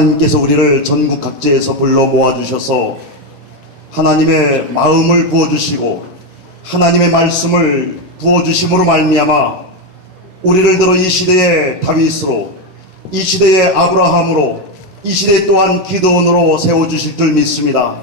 하나님께서 우리를 전국 각지에서 불러 모아주셔서 하나님의 마음을 부어주시고 하나님의 말씀을 부어주심으로 말미암아 우리를 들어 이 시대의 다윗으로, 이 시대의 아브라함으로, 이 시대 또한 기드온으로 세워주실 줄 믿습니다.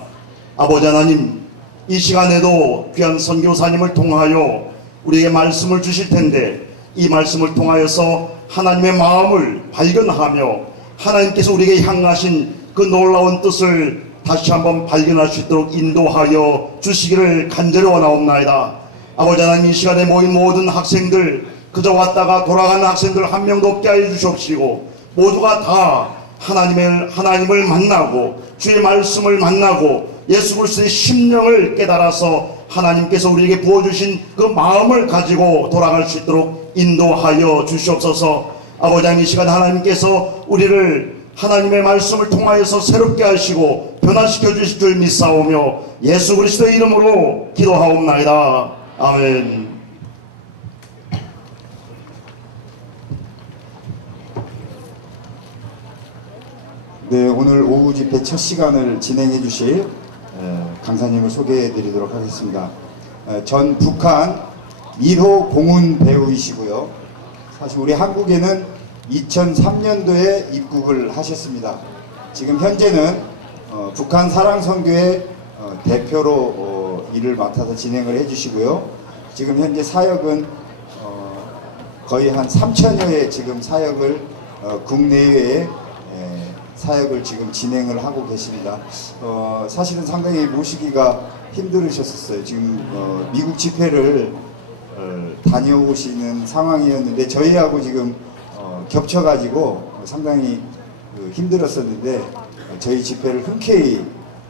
아버지 하나님, 이 시간에도 귀한 선교사님을 통하여 우리에게 말씀을 주실 텐데 이 말씀을 통하여서 하나님의 마음을 발견하며 하나님께서 우리에게 향하신 그 놀라운 뜻을 다시 한번 발견할 수 있도록 인도하여 주시기를 간절히 원하옵나이다. 아버지 하나님, 이 시간에 모인 모든 학생들, 그저 왔다가 돌아가는 학생들 한 명도 없게 하여 주시옵시고 모두가 다 하나님을 만나고 주의 말씀을 만나고 예수 그리스도의 심령을 깨달아서 하나님께서 우리에게 부어주신 그 마음을 가지고 돌아갈 수 있도록 인도하여 주시옵소서. 아버지 하나님, 이 시간 하나님께서 우리를 하나님의 말씀을 통하여서 새롭게 하시고 변화시켜 주실 줄 믿사오며 예수 그리스도의 이름으로 기도하옵나이다. 아멘. 네, 오늘 오후 집회 첫 시간을 진행해 주실 강사님을 소개해 드리도록 하겠습니다. 전 북한 1호 공훈 배우이시고요. 사실 우리 한국에는 2003년도에 입국을 하셨습니다. 지금 현재는 북한 사랑선교회 대표로 일을 맡아서 진행을 해주시고요. 지금 현재 사역은 거의 한 3천여의 지금 사역을 국내외에 사역을 지금 진행을 하고 계십니다. 사실은 상당히 모시기가 힘들으셨었어요. 지금 미국 집회를 다녀오시는 상황이었는데 저희하고 지금 겹쳐가지고 상당히 힘들었었는데 저희 집회를 흔쾌히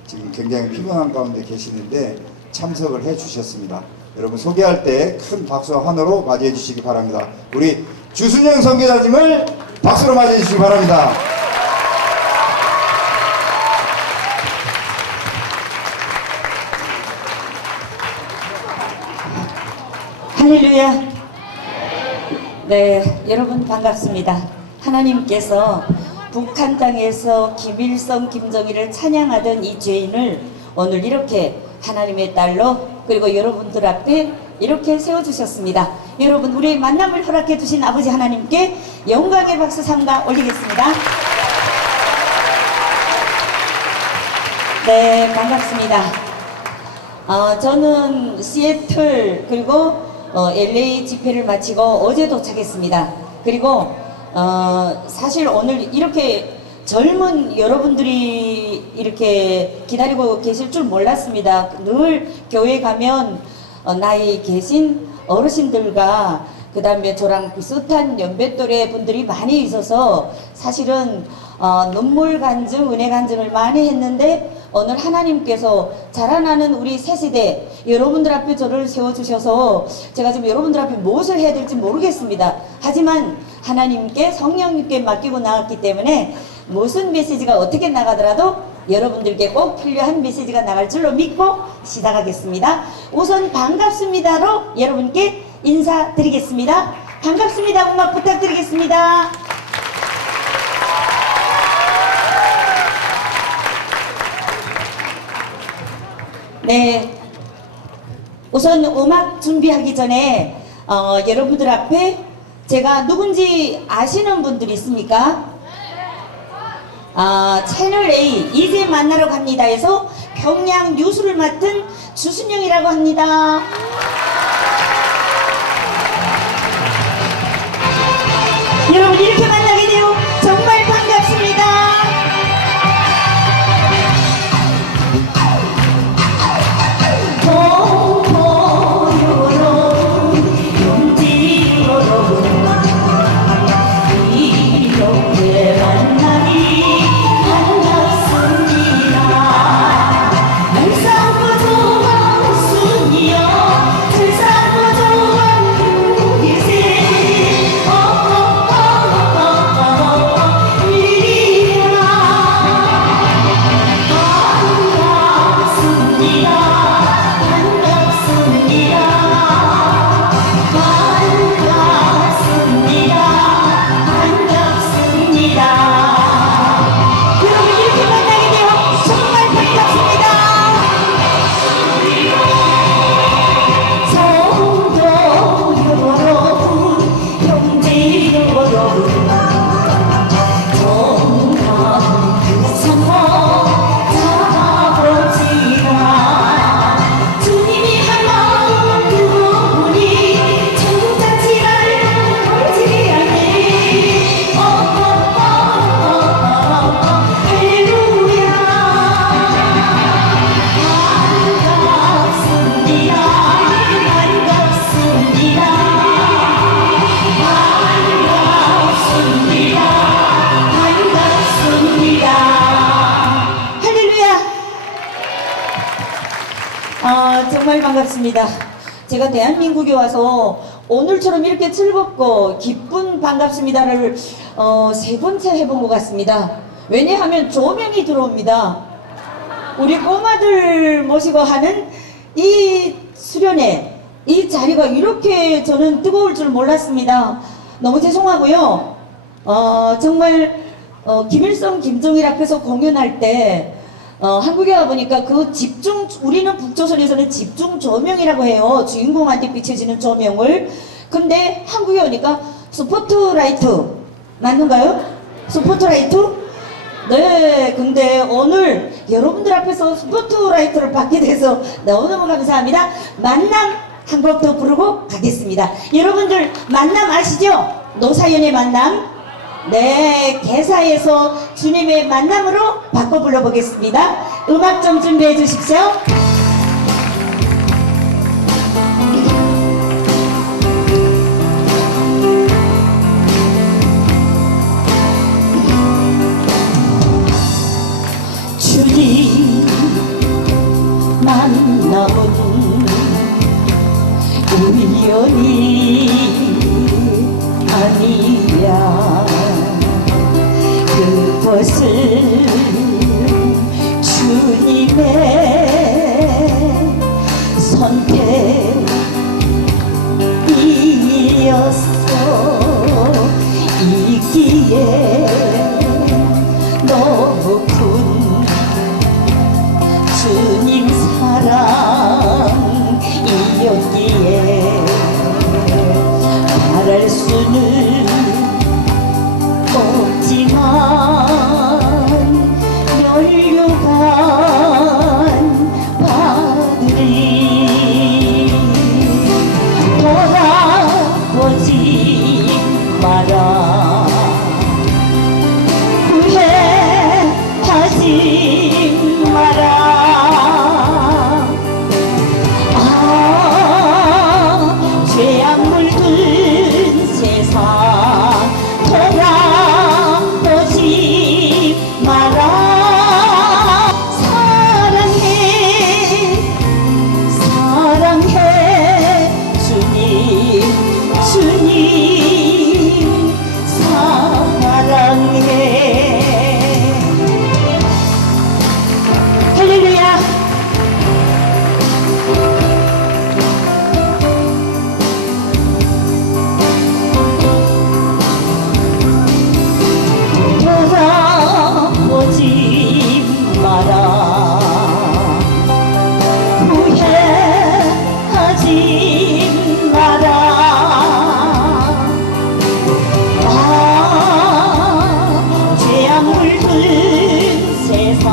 지금 굉장히 피곤한 가운데 계시는데 참석을 해 주셨습니다. 여러분 소개할 때 큰 박수와 환호로 맞이해 주시기 바랍니다. 우리 주순영 선교사님을 박수로 맞이해 주시기 바랍니다. 할렐루야. 네, 여러분 반갑습니다. 하나님께서 북한 땅에서 김일성, 김정일을 찬양하던 이 죄인을 오늘 이렇게 하나님의 딸로 그리고 여러분들 앞에 이렇게 세워주셨습니다. 여러분, 우리의 만남을 허락해 주신 아버지 하나님께 영광의 박수 삼가 올리겠습니다. 네, 반갑습니다. 저는 시애틀 그리고 LA 집회를 마치고 어제 도착했습니다. 그리고 사실 오늘 이렇게 젊은 여러분들이 이렇게 기다리고 계실 줄 몰랐습니다. 늘 교회 가면 나이 계신 어르신들과 그 다음에 저랑 비슷한 연배또래 분들이 많이 있어서 사실은 눈물 간증, 은혜 간증을 많이 했는데 오늘 하나님께서 자라나는 우리 새 세대 여러분들 앞에 저를 세워주셔서 제가 지금 여러분들 앞에 무엇을 해야 될지 모르겠습니다. 하지만 하나님께 성령님께 맡기고 나왔기 때문에 무슨 메시지가 어떻게 나가더라도 여러분들께 꼭 필요한 메시지가 나갈 줄로 믿고 시작하겠습니다. 우선 반갑습니다로 여러분께 인사드리겠습니다. 반갑습니다. 음악 부탁드리겠습니다. 네, 우선 음악 준비하기 전에 여러분들 앞에 제가 누군지 아시는 분들 있습니까? 채널 A 이제 만나러 갑니다에서 평양 뉴스를 맡은 주순영이라고 합니다. 여러분, 이렇게 만나게 되어 정말 반갑습니다. 반갑습니다. 제가 대한민국에 와서 오늘처럼 이렇게 즐겁고 기쁜 반갑습니다를 세 번째 해본 것 같습니다. 왜냐하면 조명이 들어옵니다. 우리 꼬마들 모시고 하는 이 수련회, 이 자리가 이렇게 저는 뜨거울 줄 몰랐습니다. 너무 죄송하고요. 정말 김일성, 김정일 앞에서 공연할 때 한국에 와보니까 그 집중, 우리는 북조선에서는 집중 조명이라고 해요. 주인공한테 비춰지는 조명을. 근데 한국에 오니까 스포트라이트 맞는가요? 스포트라이트? 네, 근데 오늘 여러분들 앞에서 스포트라이트를 받게 돼서 너무너무 감사합니다. 만남 한 곡 더 부르고 가겠습니다. 여러분들 만남 아시죠? 노사연의 만남. 네, 개사에서 주님의 만남으로 바꿔 불러보겠습니다. 음악 좀 준비해 주십시오. 주님 만남은 우연이 아니야. 그것을 주님의 선택이었어. 이기에 높은 주님 사랑이었기에 바랄 수는 없지만 연료간 받으리. 돌아보지 마라. 후회하지 마라. 죄악 물든 세상 돌아보지 마라. 사랑해 사랑해 주님 주님 사랑해. 할렐루야. 돌아보지 마라. 후회하지 마라. 죄악 물든 세상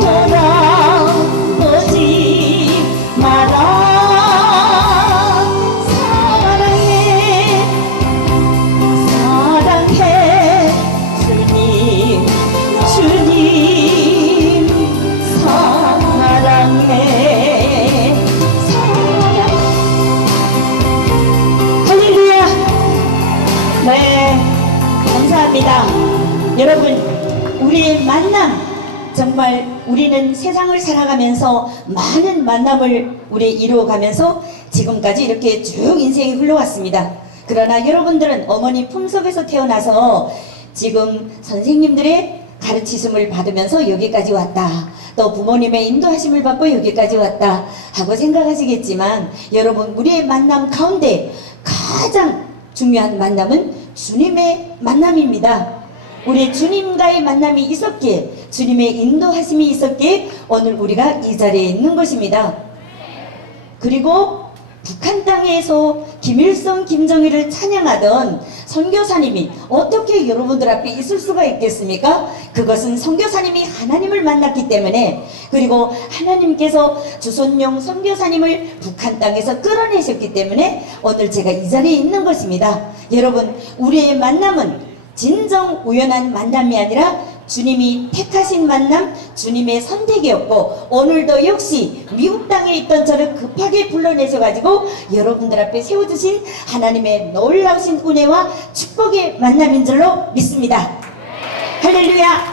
돌아보지 마라. 사랑해 사랑해 주님 주님 사랑해. 할렐루야. 네, 감사합니다. 여러분, 우리의 만남, 정말 우리는 세상을 살아가면서 많은 만남을 우리 이루어가면서 지금까지 이렇게 쭉 인생이 흘러왔습니다. 그러나 여러분들은 어머니 품속에서 태어나서 지금 선생님들의 가르치심을 받으면서 여기까지 왔다. 또 부모님의 인도하심을 받고 여기까지 왔다 하고 생각하시겠지만, 여러분, 우리의 만남 가운데 가장 중요한 만남은 주님의 만남입니다. 우리 주님과의 만남이 있었기에, 주님의 인도하심이 있었기에 오늘 우리가 이 자리에 있는 것입니다. 그리고 북한 땅에서 김일성, 김정일을 찬양하던 선교사님이 어떻게 여러분들 앞에 있을 수가 있겠습니까? 그것은 선교사님이 하나님을 만났기 때문에, 그리고 하나님께서 주선용 선교사님을 북한 땅에서 끌어내셨기 때문에 오늘 제가 이 자리에 있는 것입니다. 여러분, 우리의 만남은 진정 우연한 만남이 아니라 주님이 택하신 만남, 주님의 선택이었고, 오늘도 역시 미국 땅에 있던 저를 급하게 불러내셔가지고 여러분들 앞에 세워주신 하나님의 놀라우신 은혜와 축복의 만남인 줄로 믿습니다. 할렐루야.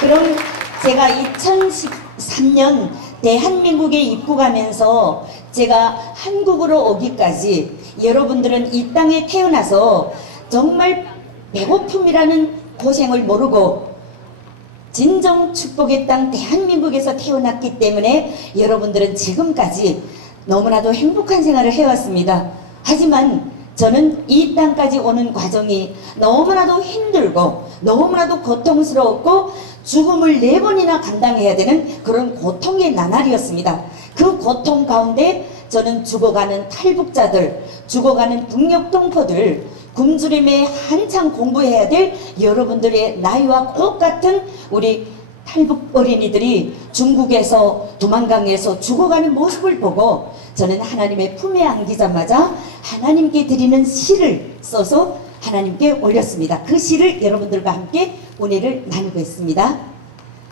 그럼 제가 2013년 대한민국에 입국하면서 제가 한국으로 오기까지 여러분들은 이 땅에 태어나서 정말 배고픔이라는 고생을 모르고 진정 축복의 땅 대한민국에서 태어났기 때문에 여러분들은 지금까지 너무나도 행복한 생활을 해왔습니다. 하지만 저는 이 땅까지 오는 과정이 너무나도 힘들고 너무나도 고통스러웠고 죽음을 4번이나 감당해야 되는 그런 고통의 나날이었습니다. 그 고통 가운데 저는 죽어가는 탈북자들, 죽어가는 북녘동포들, 굶주림에 한창 공부해야 될 여러분들의 나이와 똑같은 우리 탈북 어린이들이 중국에서 도망강에서 죽어가는 모습을 보고 저는 하나님의 품에 안기자마자 하나님께 드리는 시를 써서 하나님께 올렸습니다. 그 시를 여러분들과 함께 은혜를 나누고 있습니다.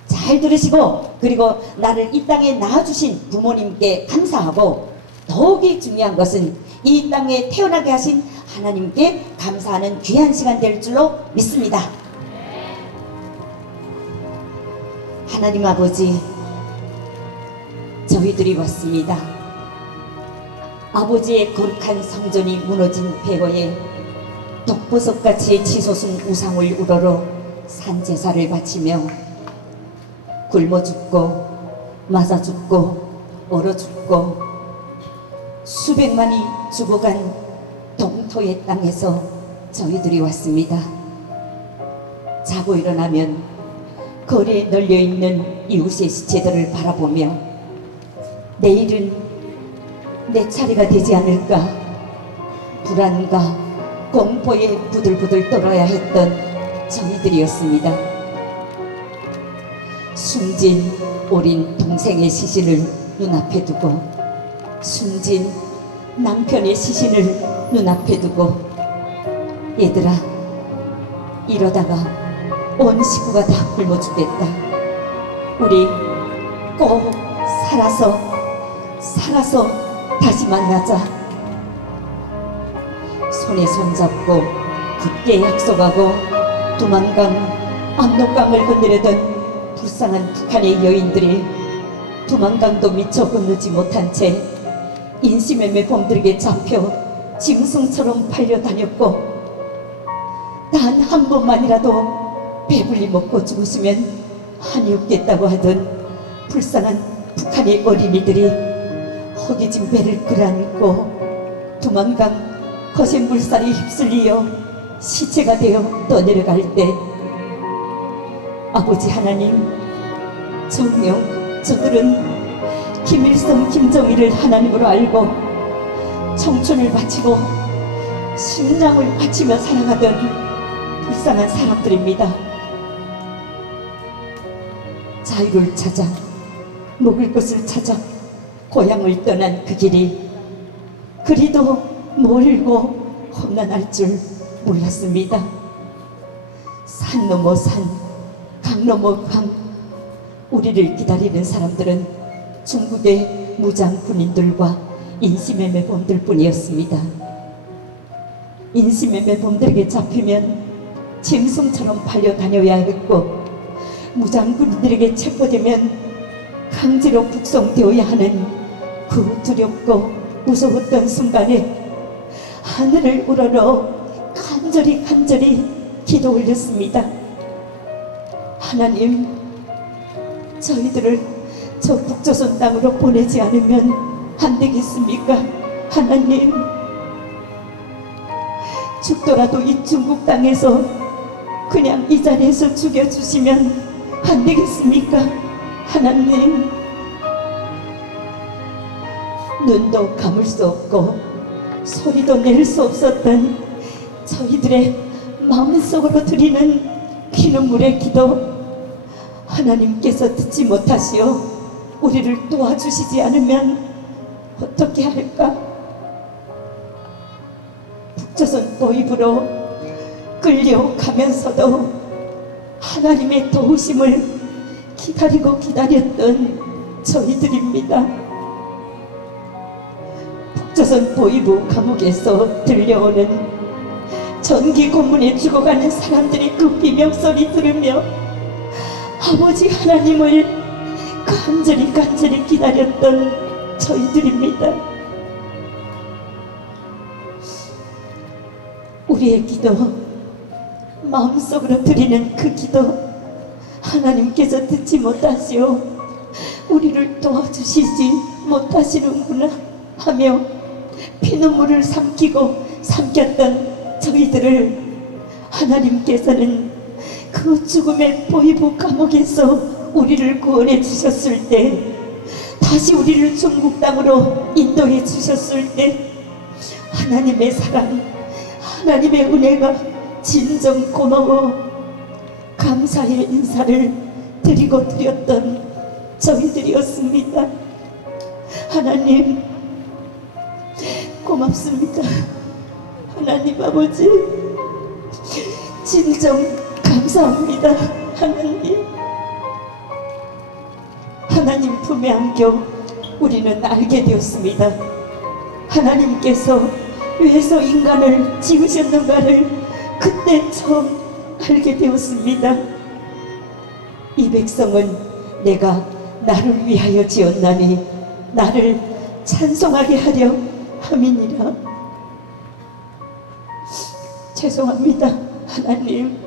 잘 들으시고 그리고 나를 이 땅에 낳아주신 부모님께 감사하고 더욱이 중요한 것은 이 땅에 태어나게 하신 하나님께 감사하는 귀한 시간 될 줄로 믿습니다. 하나님 아버지, 저희들이 왔습니다. 아버지의 거룩한 성전이 무너진 폐허에 독보석같이 치솟은 우상을 우러러 산제사를 바치며 굶어 죽고 맞아 죽고 얼어 죽고 수백만이 죽어간 동토의 땅에서 저희들이 왔습니다. 자고 일어나면 거리에 널려있는 이웃의 시체들을 바라보며 내일은 내 차례가 되지 않을까 불안과 공포에 부들부들 떨어야 했던 저희들이었습니다. 숨진 어린 동생의 시신을 눈앞에 두고 숨진 남편의 시신을 눈앞에 두고 얘들아 이러다가 온 식구가 다 굶어 죽겠다. 우리 꼭 살아서 다시 만나자. 손에 손잡고 굳게 약속하고 두만강 압록강을 건너려던 불쌍한 북한의 여인들이 두만강도 미처 건너지 못한 채 인신매매 범들에게 잡혀 짐승처럼 팔려다녔고 단 한 번만이라도 배불리 먹고 죽으시면 한이 없겠다고 하던 불쌍한 북한의 어린이들이 허기진 배를 끌어안고 두만강 거센 물살이 휩쓸리어 시체가 되어 떠내려갈 때 아버지 하나님, 정녕 저들은 김일성, 김정일을 하나님으로 알고 청춘을 바치고 심장을 바치며 살아가던 불쌍한 사람들입니다. 자유를 찾아 먹을 것을 찾아 고향을 떠난 그 길이 그리도 멀고 험난할 줄 몰랐습니다. 산 넘어 산, 강 넘어 강, 우리를 기다리는 사람들은 중국의 무장 군인들과 인신매매범들 뿐이었습니다. 인신매매범들에게 잡히면 짐승처럼 팔려다녀야 했고 무장군인들에게 체포되면 강제로 북송되어야 하는 그 두렵고 무서웠던 순간에 하늘을 우러러 간절히 기도 올렸습니다. 하나님, 저희들을 저 북조선 땅으로 보내지 않으면 안 되겠습니까? 하나님, 죽더라도 이 중국 땅에서 그냥 이 자리에서 죽여주시면 안 되겠습니까? 하나님, 눈도 감을 수 없고 소리도 낼 수 없었던 저희들의 마음속으로 드리는 피눈물의 기도 하나님께서 듣지 못하시어 우리를 도와주시지 않으면 어떻게 할까? 북조선 도입으로 끌려가면서도 하나님의 도우심을 기다렸던 저희들입니다. 북조선 도입부 감옥에서 들려오는 전기 고문에 죽어가는 사람들이 그 비명소리 들으며 아버지 하나님을 그 간절히 기다렸던 저희들입니다. 우리의 기도, 마음속으로 드리는 그 기도 하나님께서 듣지 못하시오 우리를 도와주시지 못하시는구나 하며 피눈물을 삼켰던 저희들을 하나님께서는 그 죽음의 보이부 감옥에서 우리를 구원해 주셨을 때, 다시 우리를 중국 땅으로 인도해 주셨을 때 하나님의 사랑, 하나님의 은혜가 진정 고마워 감사의 인사를 드렸던 저희들이었습니다. 하나님 고맙습니다. 하나님 아버지 진정 감사합니다. 하나님 품에 안겨 우리는 알게 되었습니다. 하나님께서 왜서 인간을 지으셨는가를 그때 처음 알게 되었습니다. 이 백성은 내가 나를 위하여 지었나니 나를 찬송하게 하려 함이니라. 죄송합니다. 하나님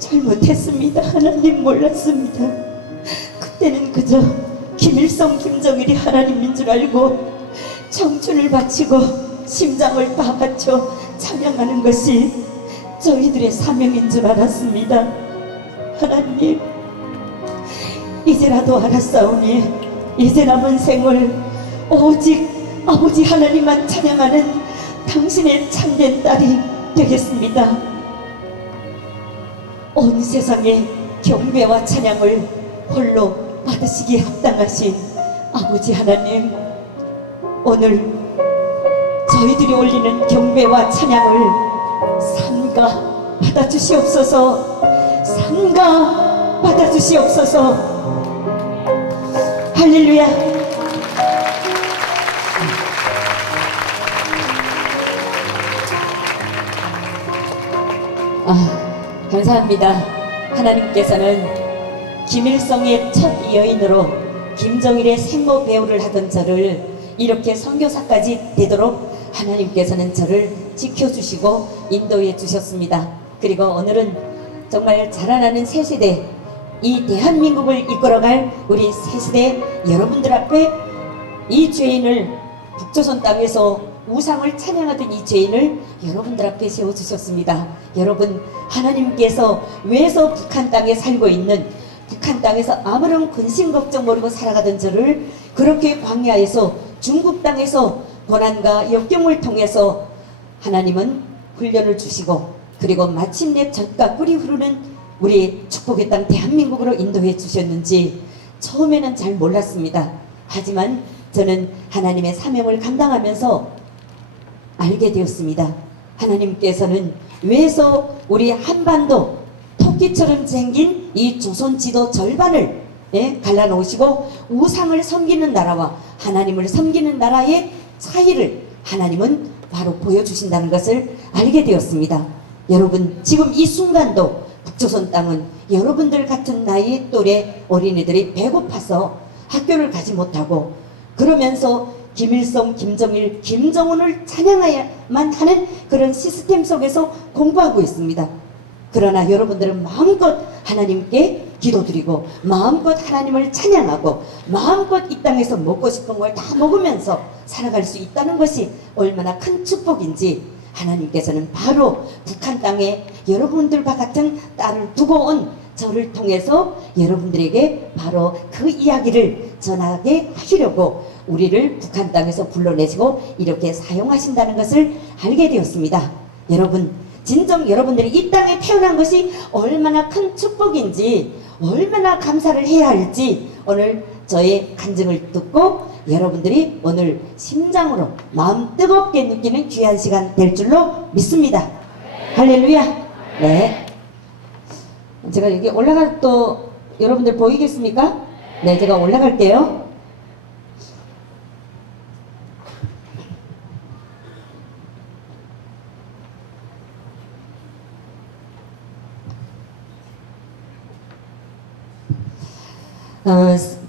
잘못했습니다. 하나님 몰랐습니다. 그때는 그저 김일성, 김정일이 하나님인 줄 알고 청춘을 바치고 심장을 다 바쳐 찬양하는 것이 저희들의 사명인 줄 알았습니다. 하나님 이제라도 알았사오니 이제 남은 생을 오직 아버지 하나님만 찬양하는 당신의 참된 딸이 되겠습니다. 온 세상의 경배와 찬양을 홀로 받으시기에 합당하신 아버지 하나님, 오늘 저희들이 올리는 경배와 찬양을 삼가 받아주시옵소서. 삼가 받아주시옵소서. 할렐루야. 감사합니다. 하나님께서는 김일성의 첫 여인으로 김정일의 생모 배우를 하던 저를 이렇게 선교사까지 되도록 하나님께서는 저를 지켜주시고 인도해 주셨습니다. 그리고 오늘은 정말 자라나는 새세대, 이 대한민국을 이끌어갈 우리 새세대 여러분들 앞에 이 죄인을, 북조선 땅에서 우상을 찬양하던 이 죄인을 여러분들 앞에 세워주셨습니다. 여러분, 하나님께서 왜서 북한 땅에 살고 있는, 북한 땅에서 아무런 근심 걱정 모르고 살아가던 저를 그렇게 광야에서 중국 땅에서 고난과 역경을 통해서 하나님은 훈련을 주시고, 그리고 마침내 젖과 꿀이 흐르는 우리 축복의 땅 대한민국으로 인도해 주셨는지 처음에는 잘 몰랐습니다. 하지만 저는 하나님의 사명을 감당하면서 알게 되었습니다. 하나님께서는 왜서 우리 한반도 토끼처럼 생긴 이 조선 지도 절반을 갈라놓으시고 우상을 섬기는 나라와 하나님을 섬기는 나라의 차이를 하나님은 바로 보여주신다는 것을 알게 되었습니다. 여러분, 지금 이 순간도 북조선 땅은 여러분들 같은 나이의 또래 어린이들이 배고파서 학교를 가지 못하고, 그러면서 김일성, 김정일, 김정은을 찬양해야만 하는 그런 시스템 속에서 공부하고 있습니다. 그러나 여러분들은 마음껏 하나님께 기도드리고 마음껏 하나님을 찬양하고 마음껏 이 땅에서 먹고 싶은 걸 다 먹으면서 살아갈 수 있다는 것이 얼마나 큰 축복인지 하나님께서는 바로 북한 땅에 여러분들과 같은 딸을 두고 온 저를 통해서 여러분들에게 바로 그 이야기를 전하게 하시려고 우리를 북한 땅에서 불러내시고 이렇게 사용하신다는 것을 알게 되었습니다. 여러분, 진정 여러분들이 이 땅에 태어난 것이 얼마나 큰 축복인지, 얼마나 감사를 해야 할지 오늘 저의 간증을 듣고 여러분들이 오늘 심장으로 마음 뜨겁게 느끼는 귀한 시간 될 줄로 믿습니다. 할렐루야. 네. 제가 여기 올라가 또 여러분들 보이겠습니까? 네, 제가 올라갈게요.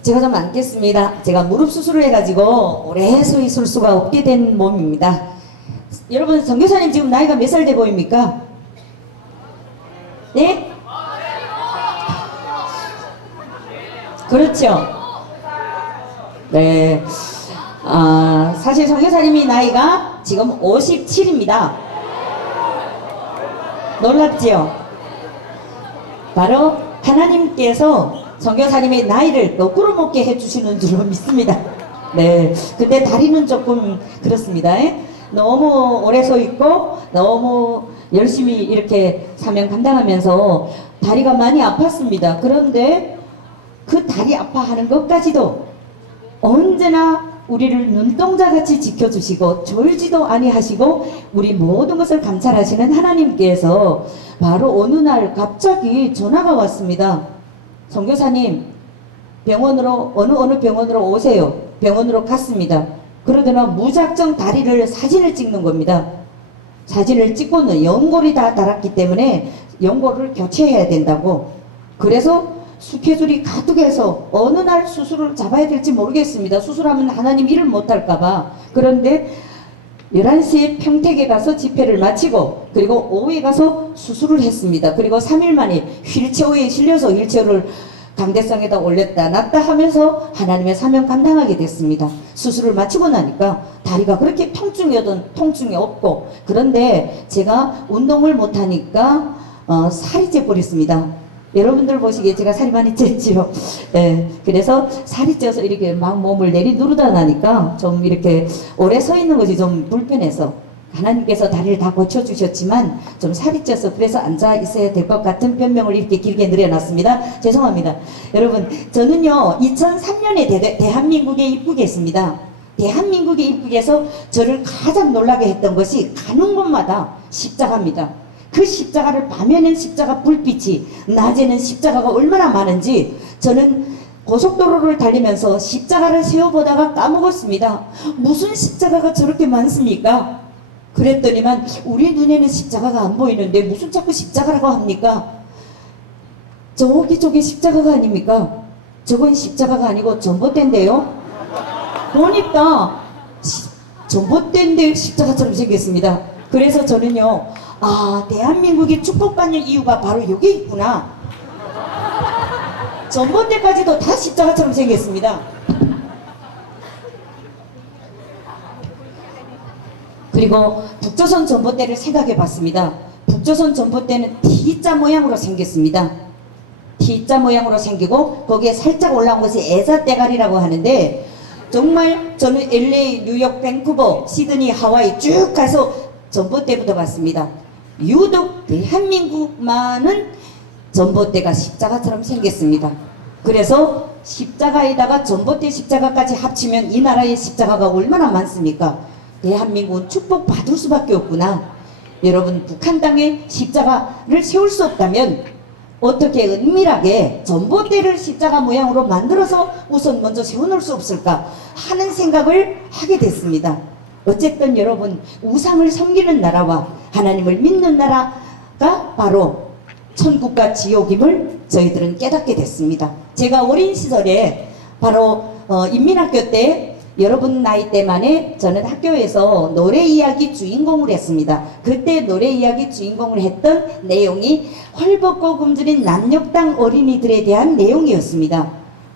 제가 좀 앉겠습니다. 제가 무릎 수술을 해가지고 오래 서 있을 수가 없게 된 몸입니다. 여러분, 선교사님 지금 나이가 몇 살 돼 보입니까? 네? 그렇죠. 네. 사실 선교사님이 나이가 지금 57입니다. 놀랍지요? 바로 하나님께서 선교사님의 나이를 거꾸로 먹게 해주시는 줄로 믿습니다. 네. 근데 다리는 조금 그렇습니다. 너무 오래 서 있고 너무 열심히 이렇게 사명 감당하면서 다리가 많이 아팠습니다. 그런데 그 다리 아파하는 것까지도 언제나 우리를 눈동자같이 지켜주시고 졸지도 아니하시고 우리 모든 것을 감찰하시는 하나님께서 바로 어느 날 갑자기 전화가 왔습니다. 선교사님, 병원으로 어느 병원으로 오세요. 병원으로 갔습니다. 그러더니 무작정 다리를 사진을 찍는 겁니다. 사진을 찍고는 연골이 다 닳았기 때문에 연골을 교체해야 된다고. 그래서 스케줄이 가득해서 어느 날 수술을 잡아야 될지 모르겠습니다. 수술하면 하나님 일을 못할까봐. 그런데 11시에 평택에 가서 집회를 마치고 그리고 오후에 가서 수술을 했습니다. 그리고 3일 만에 휠체어에 실려서 휠체어를 강대상에다 올렸다 놨다 하면서 하나님의 사명 감당하게 됐습니다. 수술을 마치고 나니까 다리가 그렇게 통증이 없고, 그런데 제가 운동을 못하니까 살이 쪄버렸습니다. 여러분들 보시기에 제가 살이 많이 쪘지요. 예, 그래서 살이 쪄서 이렇게 막 몸을 내리누르다 나니까 좀 이렇게 오래 서 있는 것이 좀 불편해서 하나님께서 다리를 다 고쳐주셨지만 좀 살이 쪄서 그래서 앉아 있어야 될 것 같은 변명을 이렇게 길게 늘여놨습니다. 죄송합니다. 여러분, 저는요 2003년에 대한민국에 입국했습니다. 대한민국에 입국해서 저를 가장 놀라게 했던 것이 가는 곳마다 십자가입니다. 그 십자가를 밤에는 십자가 불빛이, 낮에는 십자가가 얼마나 많은지 저는 고속도로를 달리면서 십자가를 세워보다가 까먹었습니다. 무슨 십자가가 저렇게 많습니까? 그랬더니만 우리 눈에는 십자가가 안 보이는데 무슨 자꾸 십자가라고 합니까? 저기 십자가가 아닙니까? 저건 십자가가 아니고 전봇대인데요. 보니까 전봇대인데 십자가처럼 생겼습니다. 그래서 저는요, 대한민국이 축복받는 이유가 바로 여기 있구나. 전봇대까지도 다 십자가처럼 생겼습니다. 그리고 북조선 전봇대를 생각해 봤습니다. 북조선 전봇대는 T자 모양으로 생겼습니다. T자 모양으로 생기고 거기에 살짝 올라온 것이 애사대가리라고 하는데, 정말 저는 LA, 뉴욕, 밴쿠버, 시드니, 하와이 쭉 가서 전봇대부터 봤습니다. 유독 대한민국만은 전봇대가 십자가처럼 생겼습니다. 그래서 십자가에다가 전봇대 십자가까지 합치면 이 나라의 십자가가 얼마나 많습니까? 대한민국은 축복받을 수밖에 없구나. 여러분, 북한 땅에 십자가를 세울 수 없다면 어떻게 은밀하게 전봇대를 십자가 모양으로 만들어서 우선 먼저 세워놓을 수 없을까 하는 생각을 하게 됐습니다. 어쨌든 여러분, 우상을 섬기는 나라와 하나님을 믿는 나라가 바로 천국과 지옥임을 저희들은 깨닫게 됐습니다. 제가 어린 시절에 바로 인민학교 때 여러분 나이 때만에 저는 학교에서 노래 이야기 주인공을 했습니다. 그때 노래 이야기 주인공을 했던 내용이 헐벗고 굶주린 남녘땅 어린이들에 대한 내용이었습니다.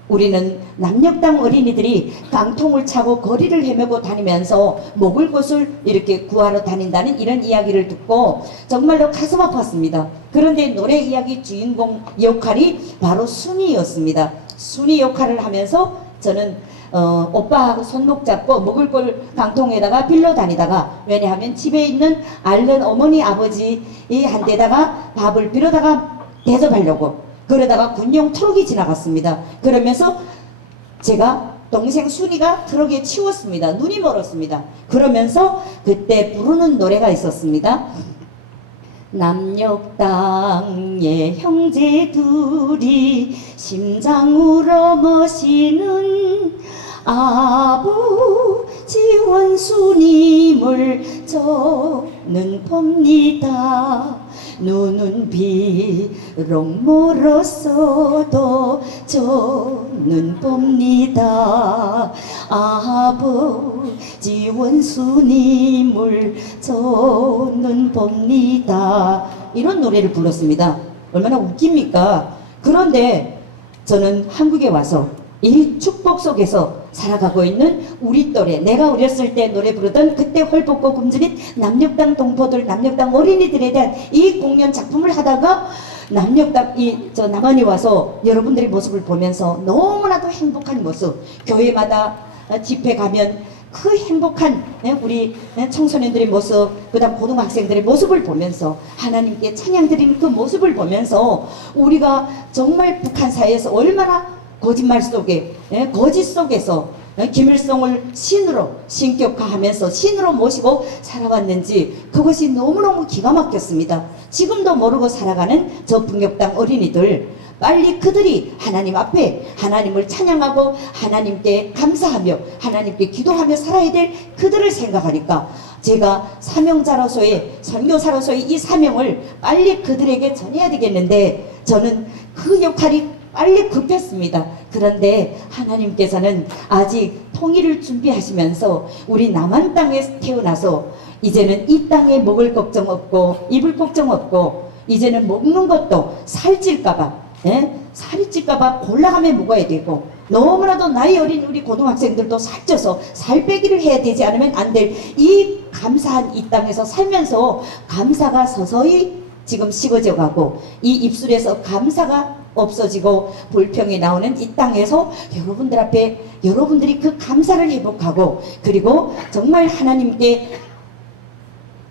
우리는 남녘땅 어린이들이 깡통을 차고 거리를 헤매고 다니면서 먹을 것을 이렇게 구하러 다닌다는 이런 이야기를 듣고 정말로 가슴 아팠습니다. 그런데 노래 이야기 주인공 역할이 바로 순이였습니다. 순이 역할을 하면서 저는 오빠하고 손목 잡고 먹을 걸 깡통에다가 빌려 다니다가, 왜냐하면 집에 있는 앓는 어머니 아버지한테다가 밥을 빌어다가 대접하려고 그러다가 군용 트럭이 지나갔습니다. 그러면서 제가 동생 순이가 트럭에 치웠습니다. 눈이 멀었습니다. 그러면서 그때 부르는 노래가 있었습니다. 남녘 땅의 형제들이 심장으로 모시는 아버지 원수님을 저는 봅니다. 눈은 비록 멀었어도 저는 봅니다. 아버지 원수님을 저는 봅니다. 이런 노래를 불렀습니다. 얼마나 웃깁니까? 그런데 저는 한국에 와서 이 축복 속에서 살아가고 있는 우리 또래, 내가 어렸을 때 노래 부르던 그때 헐벗고 굶주린 남녘땅 동포들, 남녘땅 어린이들에 대한 이 공연 작품을 하다가 남녘땅 저 남한에 와서 여러분들의 모습을 보면서 너무나도 행복한 모습, 교회마다 집회 가면 그 행복한 우리 청소년들의 모습, 그 다음 고등학생들의 모습을 보면서 하나님께 찬양 드리는 그 모습을 보면서 우리가 정말 북한 사회에서 얼마나 거짓말 속에, 거짓 속에서 김일성을 신으로 신격화하면서 신으로 모시고 살아왔는지 그것이 너무너무 기가 막혔습니다. 지금도 모르고 살아가는 저 북녘땅 어린이들, 빨리 그들이 하나님 앞에 하나님을 찬양하고 하나님께 감사하며 하나님께 기도하며 살아야 될 그들을 생각하니까 제가 사명자로서의, 선교사로서의 이 사명을 빨리 그들에게 전해야 되겠는데 저는 그 역할이 빨리 급했습니다. 그런데 하나님께서는 아직 통일을 준비하시면서 우리 남한 땅에 태어나서 이제는 이 땅에 먹을 걱정 없고 입을 걱정 없고 이제는 먹는 것도 살찔까봐, 살이 찔까봐 골라가며 먹어야 되고 너무나도 나이 어린 우리 고등학생들도 살쪄서 살 빼기를 해야 되지 않으면 안 될 이 감사한 이 땅에서 살면서 감사가 서서히 지금 식어져 가고 이 입술에서 감사가 없어지고 불평이 나오는 이 땅에서 여러분들 앞에 여러분들이 그 감사를 회복하고 그리고 정말 하나님께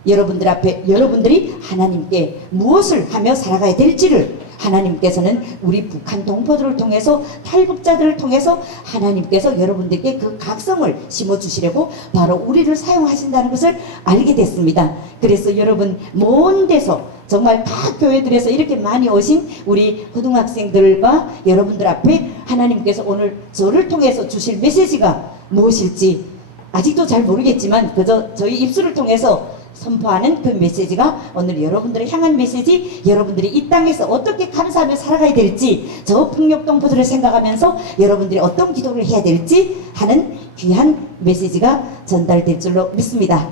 여러분들 앞에 여러분들이 하나님께 무엇을 하며 살아가야 될지를 하나님께서는 우리 북한 동포들을 통해서 탈북자들을 통해서 하나님께서 여러분들께 그 각성을 심어주시려고 바로 우리를 사용하신다는 것을 알게 됐습니다. 그래서 여러분 먼 데서 정말 각 교회들에서 이렇게 많이 오신 우리 고등학생들과 여러분들 앞에 하나님께서 오늘 저를 통해서 주실 메시지가 무엇일지 아직도 잘 모르겠지만 그저 저희 입술을 통해서 선포하는 그 메시지가 오늘 여러분들을 향한 메시지, 여러분들이 이 땅에서 어떻게 감사하며 살아가야 될지, 저 북녘동포들을 생각하면서 여러분들이 어떤 기도를 해야 될지 하는 귀한 메시지가 전달될 줄로 믿습니다.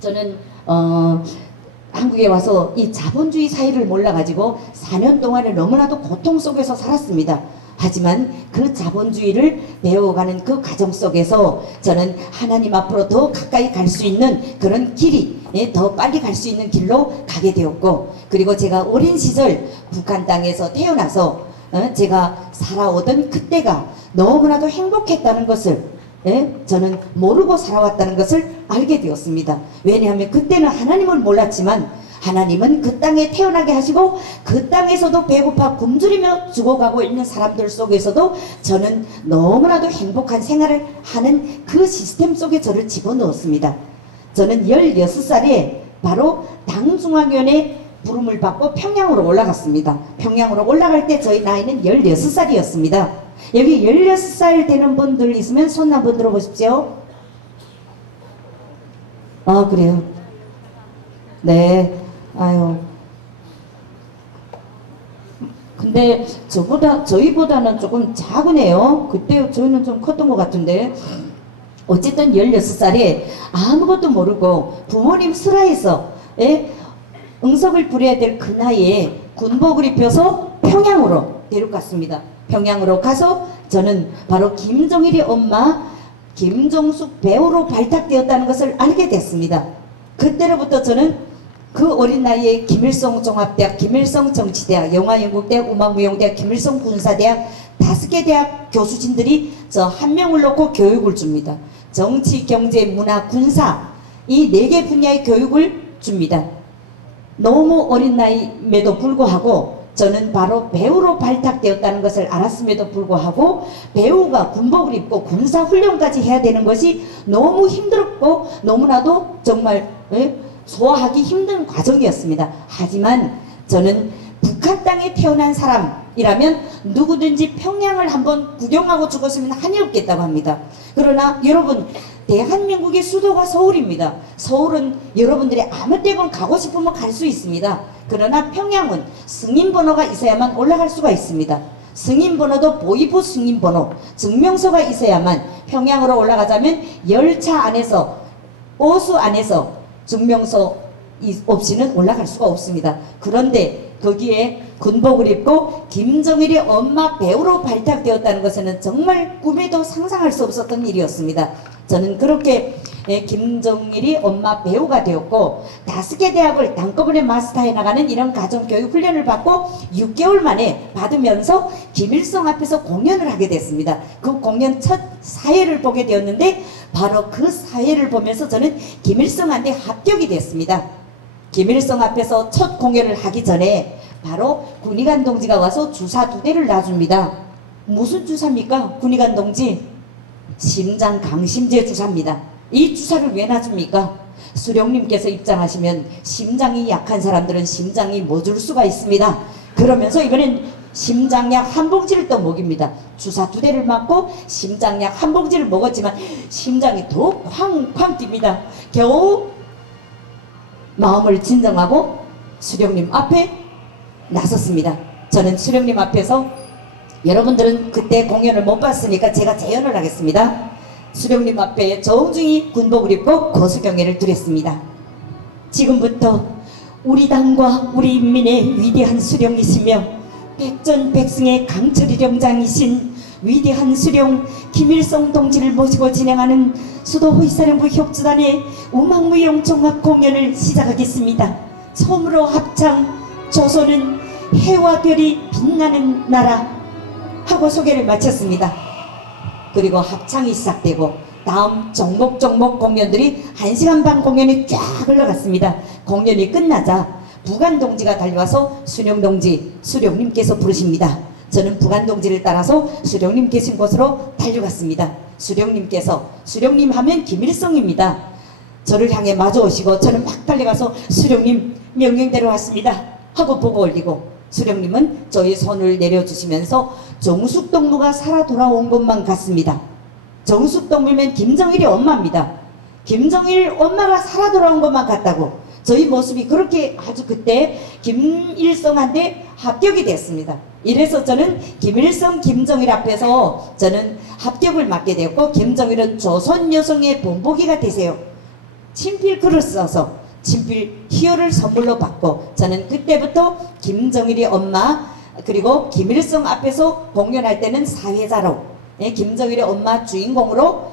저는 한국에 와서 이 자본주의 사회를 몰라가지고 4년 동안을 너무나도 고통 속에서 살았습니다. 하지만 그 자본주의를 배워가는 그 과정 속에서 저는 하나님 앞으로 더 가까이 갈 수 있는 그런 길이 더 빨리 갈 수 있는 길로 가게 되었고 그리고 제가 어린 시절 북한 땅에서 태어나서 제가 살아오던 그때가 너무나도 행복했다는 것을 저는 모르고 살아왔다는 것을 알게 되었습니다. 왜냐하면 그때는 하나님을 몰랐지만 하나님은 그 땅에 태어나게 하시고 그 땅에서도 배고파 굶주리며 죽어가고 있는 사람들 속에서도 저는 너무나도 행복한 생활을 하는 그 시스템 속에 저를 집어넣었습니다. 저는 16살에 바로 당중앙위원회 부름을 받고 평양으로 올라갔습니다. 평양으로 올라갈 때 저희 나이는 16살이었습니다. 여기 16살 되는 분들 있으면 손 한번 들어보십시오. 아 그래요? 네. 아유. 근데 저희보다는 조금 작으네요. 그때 저희는 좀 컸던 것 같은데. 어쨌든 16살에 아무것도 모르고 부모님 슬하에서 응석을 부려야 될 그 나이에 군복을 입혀서 평양으로 데려갔습니다. 평양으로 가서 저는 바로 김정일의 엄마 김정숙 배우로 발탁되었다는 것을 알게 됐습니다. 그때로부터 저는 그 어린 나이에 김일성 종합대학, 김일성 정치대학, 영화연극대학, 음악무용대학, 김일성 군사대학 5개 대학 교수진들이 저 한 명을 놓고 교육을 줍니다. 정치, 경제, 문화, 군사 이 4개 분야의 교육을 줍니다. 너무 어린 나이임에도 불구하고 저는 바로 배우로 발탁되었다는 것을 알았음에도 불구하고 배우가 군복을 입고 군사훈련까지 해야 되는 것이 너무 힘들었고 너무나도 정말 소화하기 힘든 과정이었습니다. 하지만 저는 북한 땅에 태어난 사람이라면 누구든지 평양을 한번 구경하고 죽었으면 한이 없겠다고 합니다. 그러나 여러분, 대한민국의 수도가 서울입니다. 서울은 여러분들이 아무 때건 가고 싶으면 갈 수 있습니다. 그러나 평양은 승인번호가 있어야만 올라갈 수가 있습니다. 승인번호도 보이부 승인번호, 증명서가 있어야만 평양으로 올라가자면 열차 안에서, 버스 안에서 증명서 없이는 올라갈 수가 없습니다. 그런데 거기에 군복을 입고 김정일이 엄마 배우로 발탁되었다는 것은 정말 꿈에도 상상할 수 없었던 일이었습니다. 저는 그렇게 김정일이 엄마 배우가 되었고 5개 대학을 한꺼번에 마스터해 나가는 이런 가정교육 훈련을 받고 6개월 만에 받으면서 김일성 앞에서 공연을 하게 됐습니다. 그 공연 첫 사회를 보게 되었는데 바로 그 사회를 보면서 저는 김일성한테 합격이 됐습니다. 김일성 앞에서 첫 공연을 하기 전에 바로 군의관 동지가 와서 주사 2대를 놔줍니다. 무슨 주사입니까? 군의관 동지? 심장 강심제 주사입니다. 이 주사를 왜 놔줍니까? 수령님께서 입장하시면 심장이 약한 사람들은 심장이 멎을 수가 있습니다. 그러면서 이번엔 심장약 한 봉지를 또 먹입니다. 주사 2대를 맞고 심장약 한 봉지를 먹었지만 심장이 더 쾅쾅 뜁니다. 겨우 마음을 진정하고 수령님 앞에 나섰습니다. 저는 수령님 앞에서, 여러분들은 그때 공연을 못 봤으니까 제가 재연을 하겠습니다. 수령님 앞에 정중히 군복을 입고 거수경례를 드렸습니다. 지금부터 우리 당과 우리 인민의 위대한 수령이시며 백전백승의 강철이령장이신 위대한 수령 김일성 동지를 모시고 진행하는 수도 호위사령부 협주단의 우망무용 종합 공연을 시작하겠습니다. 처음으로 합창 조선은 해와 별이 빛나는 나라 하고 소개를 마쳤습니다. 그리고 합창이 시작되고 다음 종목 공연들이 1시간 반 공연이 쫙 흘러갔습니다. 공연이 끝나자 부관 동지가 달려와서 수령 동지, 수령님께서 부르십니다. 저는 부관 동지를 따라서 수령님 계신 곳으로 달려갔습니다. 수령님께서, 수령님 하면 김일성입니다. 저를 향해 마주오시고 저는 막 달려가서 수령님 명령대로 왔습니다 하고 보고 올리고, 수령님은 저희 손을 내려주시면서 정숙동무가 살아 돌아온 것만 같습니다. 정숙동무면 김정일이 엄마입니다. 김정일 엄마가 살아 돌아온 것만 같다고. 저희 모습이 그렇게 아주 그때 김일성한테 합격이 됐습니다. 이래서 저는 김일성, 김정일 앞에서 저는 합격을 맡게 되었고, 김정일은 조선 여성의 본보기가 되세요. 친필글을 써서 친필 희열을 선물로 받고, 저는 그때부터 김정일이 엄마 그리고 김일성 앞에서 공연할 때는 사회자로, 김정일의 엄마 주인공으로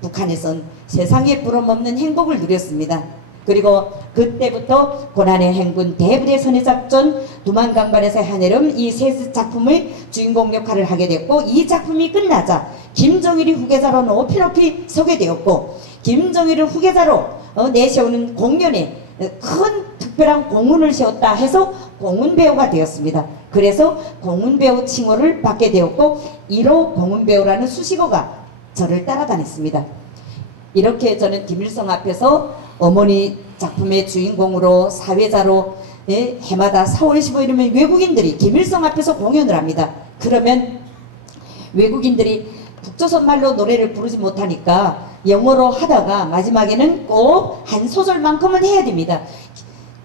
북한에선 세상에 부름없는 행복을 누렸습니다. 그리고 그때부터 고난의 행군, 대부대 선해작전, 두만강반에서 하늘음, 이 세 작품의 주인공 역할을 하게 됐고, 이 작품이 끝나자 김정일이 후계자로 높이 서게 되었고, 김정일을 후계자로 내세우는 공연에 큰 특별한 공훈을 세웠다 해서 공훈배우가 되었습니다. 그래서 공훈배우 칭호를 받게 되었고 1호 공훈배우라는 수식어가 저를 따라다녔습니다. 이렇게 저는 김일성 앞에서 어머니 작품의 주인공으로 사회자로 해마다 4월 15일이면 외국인들이 김일성 앞에서 공연을 합니다. 그러면 외국인들이 북조선 말로 노래를 부르지 못하니까 영어로 하다가 마지막에는 꼭 한 소절만큼은 해야 됩니다.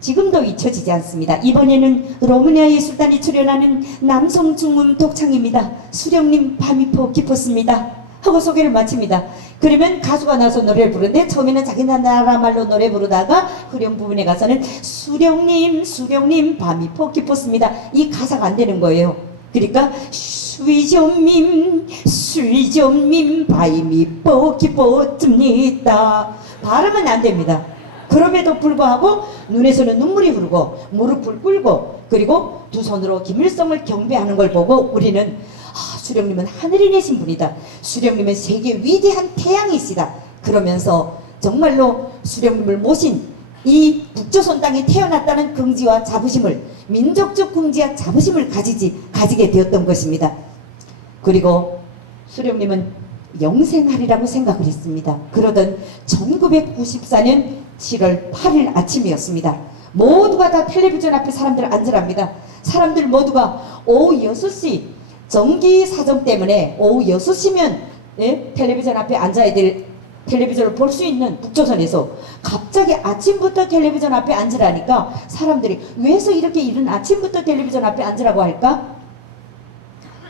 지금도 잊혀지지 않습니다. 이번에는 로마니아 예술단이 출연하는 남성 중음 독창입니다. 수령님 밤이 더 깊었습니다 하고 소개를 마칩니다. 그러면 가수가 나서 노래를 부르는데 처음에는 자기 나라 말로 노래 부르다가 흐름 부분에 가서는 수령님 밤이 더 깊었습니다. 이 가사가 안 되는 거예요. 그러니까 수리점님 밤이 더 깊었습니다. 발음은 안 됩니다. 그럼에도 불구하고 눈에서는 눈물이 흐르고 무릎을 꿇고 그리고 두 손으로 김일성을 경배하는 걸 보고 우리는 수령님은 하늘이 내신 분이다. 수령님은 세계 위대한 태양이시다. 그러면서 정말로 수령님을 모신 이 북조선 땅에 태어났다는 긍지와 자부심을, 민족적 긍지와 자부심을 가지게 되었던 것입니다. 그리고 수령님은 영생하리라고 생각을 했습니다. 그러던 1994년 7월 8일 아침이었습니다. 모두가 다 텔레비전 앞에 사람들 앉으랍니다. 사람들 모두가 오후 6시 정기 사정 때문에 오후 6시면 예? 텔레비전 앞에 앉아야 될 텔레비전을 볼 수 있는 북조선에서 갑자기 아침부터 텔레비전 앞에 앉으라니까 사람들이 왜서 이렇게 이른 아침부터 텔레비전 앞에 앉으라고 할까?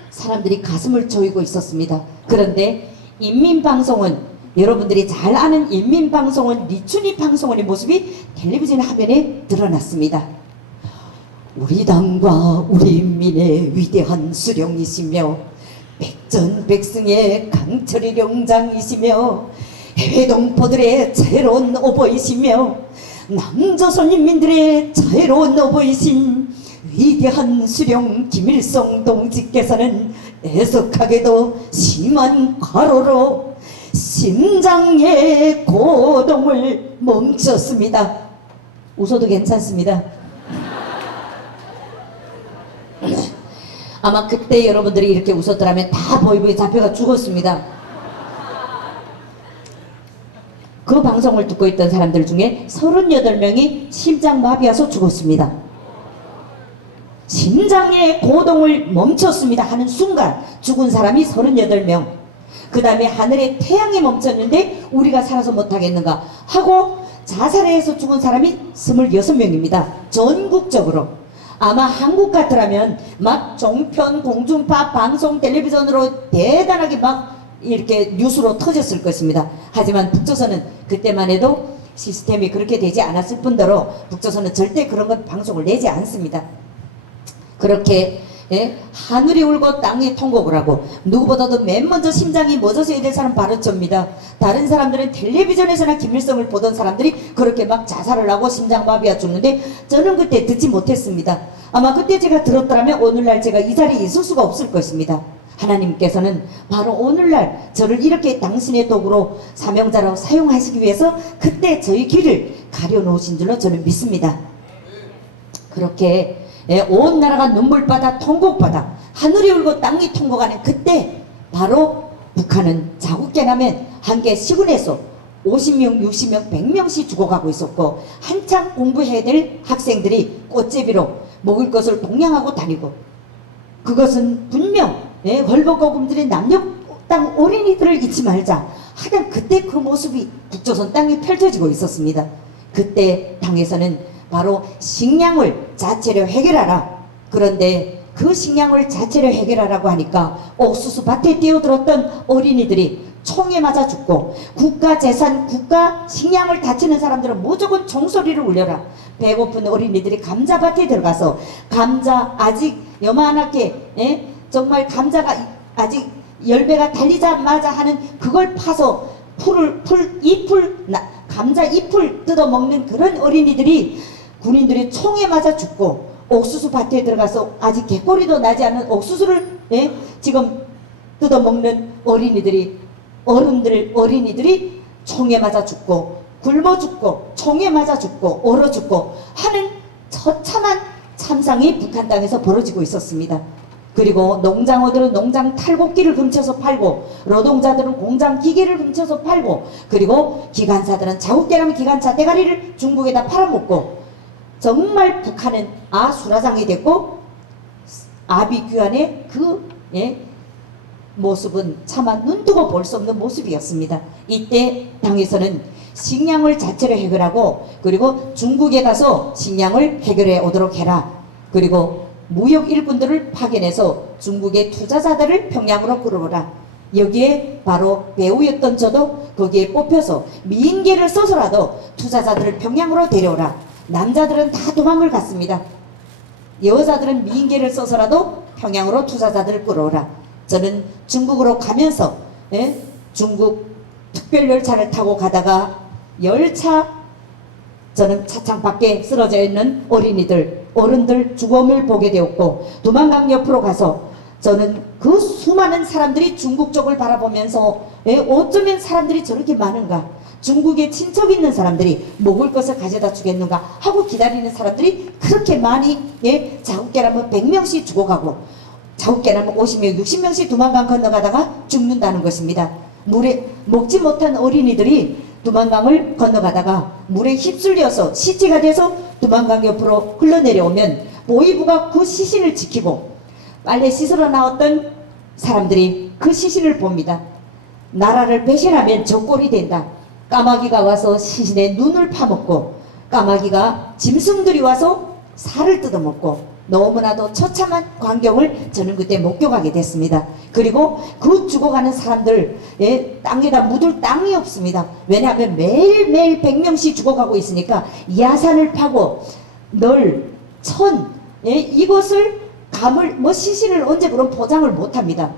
사람들이 가슴을 조이고 있었습니다. 그런데 인민방송은 여러분들이 잘 아는 인민방송은 리춘희 방송원의 모습이 텔레비전 화면에 드러났습니다. 우리 당과 우리 인민의 위대한 수령이시며 백전백승의 강철의 용장이시며 해외 동포들의 자유로운 오보이시며 남조선 인민들의 자유로운 오보이신 위대한 수령 김일성 동지께서는 애석하게도 심한 과로로 심장의 고동을 멈췄습니다. 웃어도 괜찮습니다. 아마 그때 여러분들이 이렇게 웃었더라면 다 보이부에 잡혀가 죽었습니다. 그 방송을 듣고 있던 사람들 중에 38명이 심장마비 와서 죽었습니다. 심장의 고동을 멈췄습니다 하는 순간 죽은 사람이 38명. 그 다음에 하늘에 태양이 멈췄는데 우리가 살아서 못하겠는가 하고 자살해서 죽은 사람이 26명입니다. 전국적으로. 아마 한국 같더라면 막 종편, 공중파, 방송, 텔레비전으로 대단하게 막 이렇게 뉴스로 터졌을 것입니다. 하지만 북조선은 그때만 해도 시스템이 그렇게 되지 않았을 뿐더러 북조선은 절대 그런 것 방송을 내지 않습니다. 그렇게 예? 하늘이 울고 땅이 통곡을 하고 누구보다도 맨 먼저 심장이 멎어서야 될 사람 바로 저입니다. 다른 사람들은 텔레비전에서나 김일성을 보던 사람들이 그렇게 막 자살을 하고 심장마비가 죽는데 저는 그때 듣지 못했습니다. 아마 그때 제가 들었더라면 오늘날 제가 이 자리에 있을 수가 없을 것입니다. 하나님께서는 바로 오늘날 저를 이렇게 당신의 도구로 사명자로 사용하시기 위해서 그때 저희 길을 가려놓으신 줄로 저는 믿습니다. 그렇게 온 나라가 눈물바다 통곡바다 하늘이 울고 땅이 통곡하는 그때 바로 북한은 자국게나면 한 개 시군에서 50명, 60명, 100명씩 죽어가고 있었고 한창 공부해야 될 학생들이 꽃제비로 먹을 것을 동냥하고 다니고 그것은 분명 월북고금들의 남녀 땅 어린이들을 잊지 말자 하던 그때 그 모습이 북조선 땅에 펼쳐지고 있었습니다. 그때 당에서는 바로 식량을 자체로 해결하라. 그런데 그 식량을 자체로 해결하라고 하니까 옥수수 밭에 뛰어들었던 어린이들이 총에 맞아 죽고 국가 재산, 국가 식량을 다치는 사람들은 무조건 종소리를 울려라. 배고픈 어린이들이 감자밭에 들어가서 감자 아직 요만하게 정말 감자가 아직 열매가 달리자마자 하는 그걸 파서 감자 잎을 뜯어먹는 그런 어린이들이 군인들이 총에 맞아 죽고 옥수수 밭에 들어가서 아직 개꼬리도 나지 않은 옥수수를 지금 뜯어먹는 어린이들이 총에 맞아 죽고 굶어 죽고 총에 맞아 죽고 얼어 죽고 하는 처참한 참상이 북한 땅에서 벌어지고 있었습니다. 그리고 농장어들은 농장 탈곡기를 훔쳐서 팔고 노동자들은 공장 기계를 훔쳐서 팔고 그리고 기관사들은 자국게라면 기관차 대가리를 중국에다 팔아먹고 정말 북한은 아수라장이 됐고 아비규환의 그 모습은 차마 눈뜨고 볼 수 없는 모습이었습니다. 이때 당에서는 식량을 자체로 해결하고 그리고 중국에 가서 식량을 해결해 오도록 해라. 그리고 무역 일꾼들을 파견해서 중국의 투자자들을 평양으로 끌어오라. 여기에 바로 배우였던 저도 거기에 뽑혀서 미인계를 써서라도 투자자들을 평양으로 데려오라. 남자들은 다 도망을 갔습니다. 여자들은 미인계를 써서라도 평양으로 투자자들을 끌어오라. 저는 중국으로 가면서 중국 특별열차를 타고 가다가 저는 차창 밖에 쓰러져 있는 어른들 죽음을 보게 되었고 두만강 옆으로 가서 저는 그 수많은 사람들이 중국 쪽을 바라보면서 어쩌면 사람들이 저렇게 많은가, 중국에 친척 있는 사람들이 먹을 것을 가져다 주겠는가 하고 기다리는 사람들이 그렇게 많이 자국게라면 100명씩 죽어가고 자국게라면 50명 60명씩 두만강 건너가다가 죽는다는 것입니다. 물에 먹지 못한 어린이들이 두만강을 건너가다가 물에 휩쓸려서 시체가 돼서 두만강 옆으로 흘러내려오면 보위부가 그 시신을 지키고 빨래 씻으러 나왔던 사람들이 그 시신을 봅니다. 나라를 배신하면 저 꼴이 된다. 까마귀가 와서 시신의 눈을 파먹고 까마귀가 짐승들이 와서 살을 뜯어먹고 너무나도 처참한 광경을 저는 그때 목격하게 됐습니다. 그리고 그 죽어가는 사람들 땅에다 묻을 땅이 없습니다. 왜냐하면 매일매일 100명씩 죽어가고 있으니까 야산을 파고 널, 천 이것을 감을 시신을 언제 그런 포장을 못합니다.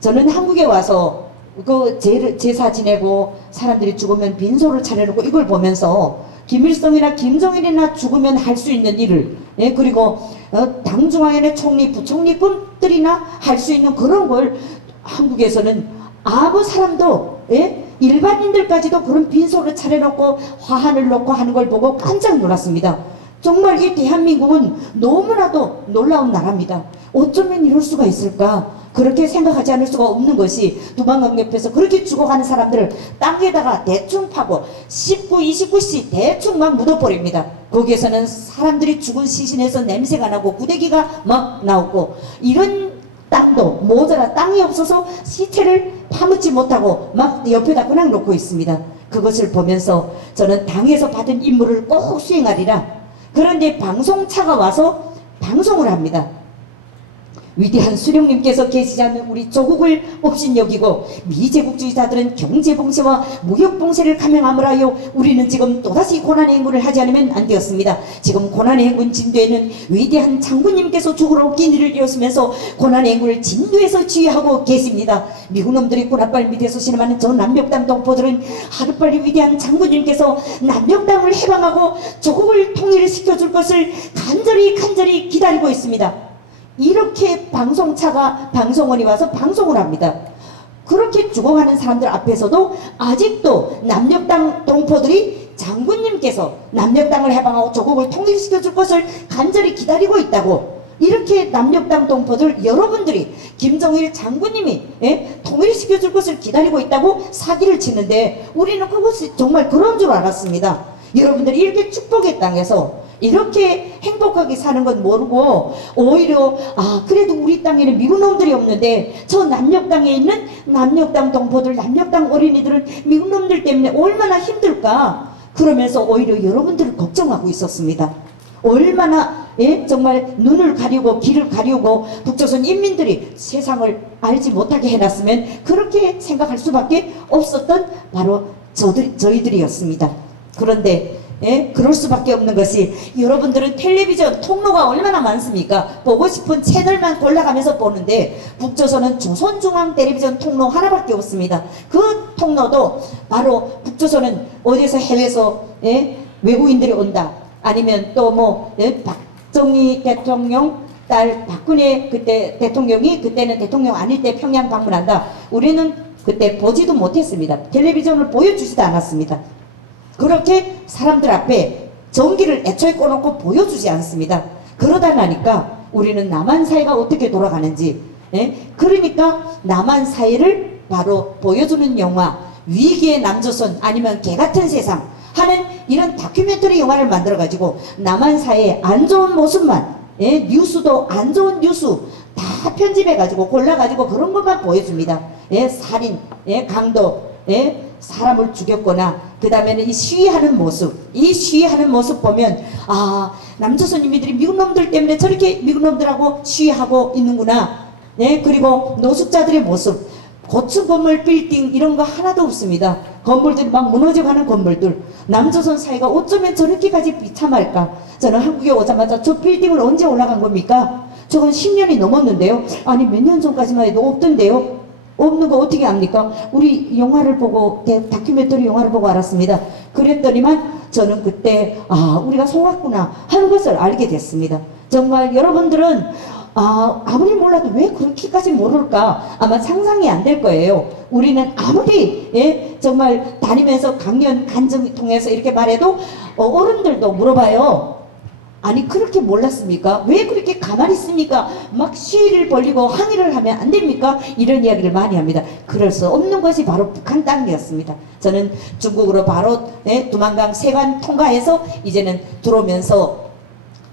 저는 한국에 와서 그 제사 지내고 사람들이 죽으면 빈소를 차려놓고 이걸 보면서 김일성이나 김정일이나 죽으면 할 수 있는 일을 그리고 당중앙위원회 총리, 부총리급들이나 할 수 있는 그런 걸 한국에서는 아무 사람도 일반인들까지도 그런 빈소를 차려놓고 화환을 놓고 하는 걸 보고 깜짝 놀랐습니다. 정말 이 대한민국은 너무나도 놀라운 나라입니다. 어쩌면 이럴 수가 있을까? 그렇게 생각하지 않을 수가 없는 것이 두만강 옆에서 그렇게 죽어가는 사람들을 땅에다가 대충 파고 19, 29씩 대충 막 묻어버립니다. 거기에서는 사람들이 죽은 시신에서 냄새가 나고 구데기가 막 나오고 이런 땅도 모자라 땅이 없어서 시체를 파묻지 못하고 막 옆에다 그냥 놓고 있습니다. 그것을 보면서 저는 당에서 받은 임무를 꼭 수행하리라. 그런데 방송차가 와서 방송을 합니다. 위대한 수령님께서 계시지 않는 우리 조국을 업신여기고 미제국주의자들은 경제봉쇄와 무역봉쇄를 감행함을 하여 우리는 지금 또다시 고난의 행군을 하지 않으면 안 되었습니다. 지금 고난의 행군 진도에는 위대한 장군님께서 죽으러 끼니를 이었으면서 고난의 행군을 진도에서 지휘하고 계십니다. 미국 놈들이 꼬나빨 밑에서 신음하는 저 남녘땅 동포들은 하루빨리 위대한 장군님께서 남녘땅을 해방하고 조국을 통일시켜줄 것을 간절히 기다리고 있습니다. 이렇게 방송차가 방송원이 와서 방송을 합니다. 그렇게 죽어가는 사람들 앞에서도 아직도 남녘땅 동포들이 장군님께서 남녘땅을 해방하고 조국을 통일시켜줄 것을 간절히 기다리고 있다고 이렇게 남녘땅 동포들 여러분들이 김정일 장군님이 통일시켜줄 것을 기다리고 있다고 사기를 치는데 우리는 그것이 정말 그런 줄 알았습니다. 여러분들이 이렇게 축복의 땅에서 이렇게 행복하게 사는 건 모르고 오히려 그래도 우리 땅에는 미국 놈들이 없는데 저 남녘땅에 있는 남녘땅 동포들 남녘땅 어린이들은 미국 놈들 때문에 얼마나 힘들까 그러면서 오히려 여러분들을 걱정하고 있었습니다. 얼마나 정말 눈을 가리고 귀를 가리고 북조선 인민들이 세상을 알지 못하게 해놨으면 그렇게 생각할 수밖에 없었던 바로 저희들이었습니다. 그런데 그럴 수밖에 없는 것이 여러분들은 텔레비전 통로가 얼마나 많습니까? 보고 싶은 채널만 골라가면서 보는데 북조선은 조선중앙 텔레비전 통로 하나밖에 없습니다. 그 통로도 바로 북조선은 어디서 해외에서 외국인들이 온다 아니면 또 박정희 대통령 딸 박근혜 그때 대통령이 그때는 대통령 아닐 때 평양 방문한다. 우리는 그때 보지도 못했습니다. 텔레비전을 보여주지도 않았습니다. 그렇게 사람들 앞에 전기를 애초에 꺼놓고 보여주지 않습니다. 그러다 나니까 우리는 남한 사회가 어떻게 돌아가는지 그러니까 남한 사회를 바로 보여주는 영화 위기의 남조선 아니면 개같은 세상 하는 이런 다큐멘터리 영화를 만들어 가지고 남한 사회의 안 좋은 모습만 뉴스도 안 좋은 뉴스 다 편집해 가지고 골라 가지고 그런 것만 보여줍니다. 살인, 강도, 사람을 죽였거나 그 다음에는 이 시위하는 모습 보면 남조선 인민들이 미국 놈들 때문에 저렇게 미국 놈들하고 시위하고 있는구나. 그리고 노숙자들의 모습 고층 건물 빌딩 이런 거 하나도 없습니다. 건물들이 막 무너져가는 건물들 남조선 사회가 어쩌면 저렇게까지 비참할까. 저는 한국에 오자마자 저 빌딩을 언제 올라간 겁니까? 저건 10년이 넘었는데요. 아니 몇 년 전까지만 해도 없던데요. 없는 거 어떻게 압니까? 우리 영화를 보고 다큐멘터리 영화를 보고 알았습니다. 그랬더니만 저는 그때 우리가 속았구나 하는 것을 알게 됐습니다. 정말 여러분들은 아무리 몰라도 왜 그렇게까지 모를까 아마 상상이 안 될 거예요. 우리는 아무리 정말 다니면서 강연 간증 통해서 이렇게 말해도 어른들도 물어봐요. 아니 그렇게 몰랐습니까? 왜 그렇게 가만히 있습니까? 막 시위를 벌리고 항의를 하면 안 됩니까? 이런 이야기를 많이 합니다. 그럴 수 없는 것이 바로 북한 땅이었습니다. 저는 중국으로 바로 두만강 세관 통과해서 이제는 들어오면서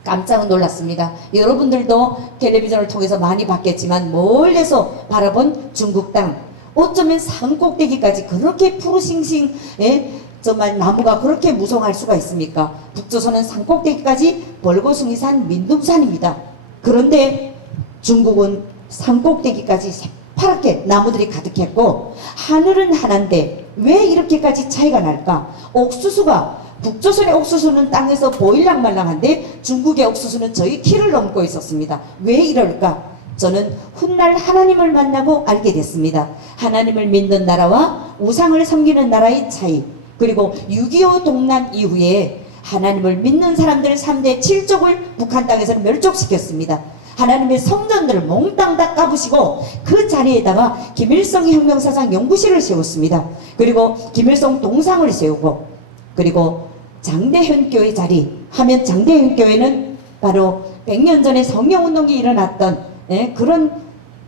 깜짝 놀랐습니다. 여러분들도 텔레비전을 통해서 많이 봤겠지만 멀리서 바라본 중국 땅, 어쩌면 산 꼭대기까지 그렇게 푸르싱싱, 예? 정말 나무가 그렇게 무성할 수가 있습니까? 북조선은 산 꼭대기까지 벌거숭이산, 민둥산입니다. 그런데 중국은 산 꼭대기까지 새파랗게 나무들이 가득했고 하늘은 하나인데 왜 이렇게까지 차이가 날까? 옥수수가, 북조선의 옥수수는 땅에서 보일랑말랑한데 중국의 옥수수는 저희 키를 넘고 있었습니다. 왜 이럴까? 저는 훗날 하나님을 만나고 알게 됐습니다. 하나님을 믿는 나라와 우상을 섬기는 나라의 차이, 그리고 6.25 동란 이후에 하나님을 믿는 사람들 3대 7족을 북한 땅에서는 멸족시켰습니다. 하나님의 성전들을 몽땅 다 까부시고 그 자리에다가 김일성 혁명사상 연구실을 세웠습니다. 그리고 김일성 동상을 세우고, 그리고 장대현 교회 자리 하면 장대현 교회는 바로 100년 전에 성령운동이 일어났던, 예, 그런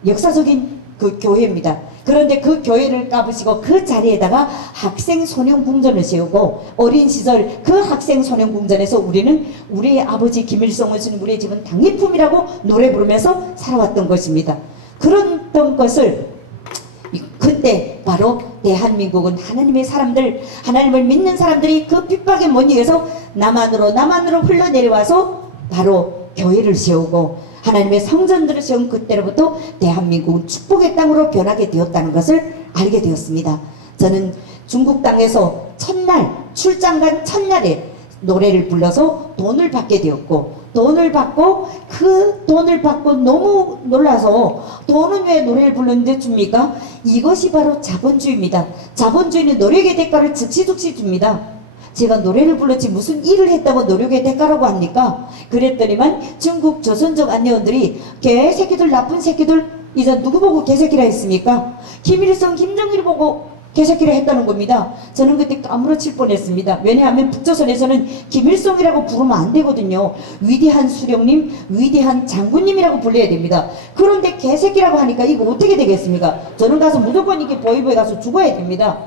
역사적인 그 교회입니다. 그런데 그 교회를 까부시고 그 자리에다가 학생 소년 궁전을 세우고 어린 시절 그 학생 소년 궁전에서 우리는 우리의 아버지 김일성을 준 우리의 집은 당일품이라고 노래 부르면서 살아왔던 것입니다. 그런 것을 그때 바로 대한민국은 하나님의 사람들, 하나님을 믿는 사람들이 그 핍박에 못 이겨서 남한으로 흘러내려와서 바로 교회를 세우고 하나님의 성전들을 세운 그때로부터 대한민국은 축복의 땅으로 변하게 되었다는 것을 알게 되었습니다. 저는 중국 땅에서 첫날 출장 간 첫날에 노래를 불러서 돈을 받게 되었고, 돈을 받고 그 돈을 받고 너무 놀라서 돈은 왜 노래를 부르는데 줍니까? 이것이 바로 자본주의입니다. 자본주의는 노력의 대가를 즉시 줍니다. 제가 노래를 불렀지 무슨 일을 했다고 노력의 대가라고 합니까? 그랬더니만 중국 조선족 안내원들이 개새끼들, 나쁜 새끼들, 이제 누구 보고 개새끼라 했습니까? 김일성, 김정일 보고 개새끼라 했다는 겁니다. 저는 그때 까무러칠 뻔했습니다. 왜냐하면 북조선에서는 김일성이라고 부르면 안 되거든요. 위대한 수령님, 위대한 장군님이라고 불러야 됩니다. 그런데 개새끼라고 하니까 이거 어떻게 되겠습니까? 저는 가서 무조건 이게 보이보에 가서 죽어야 됩니다.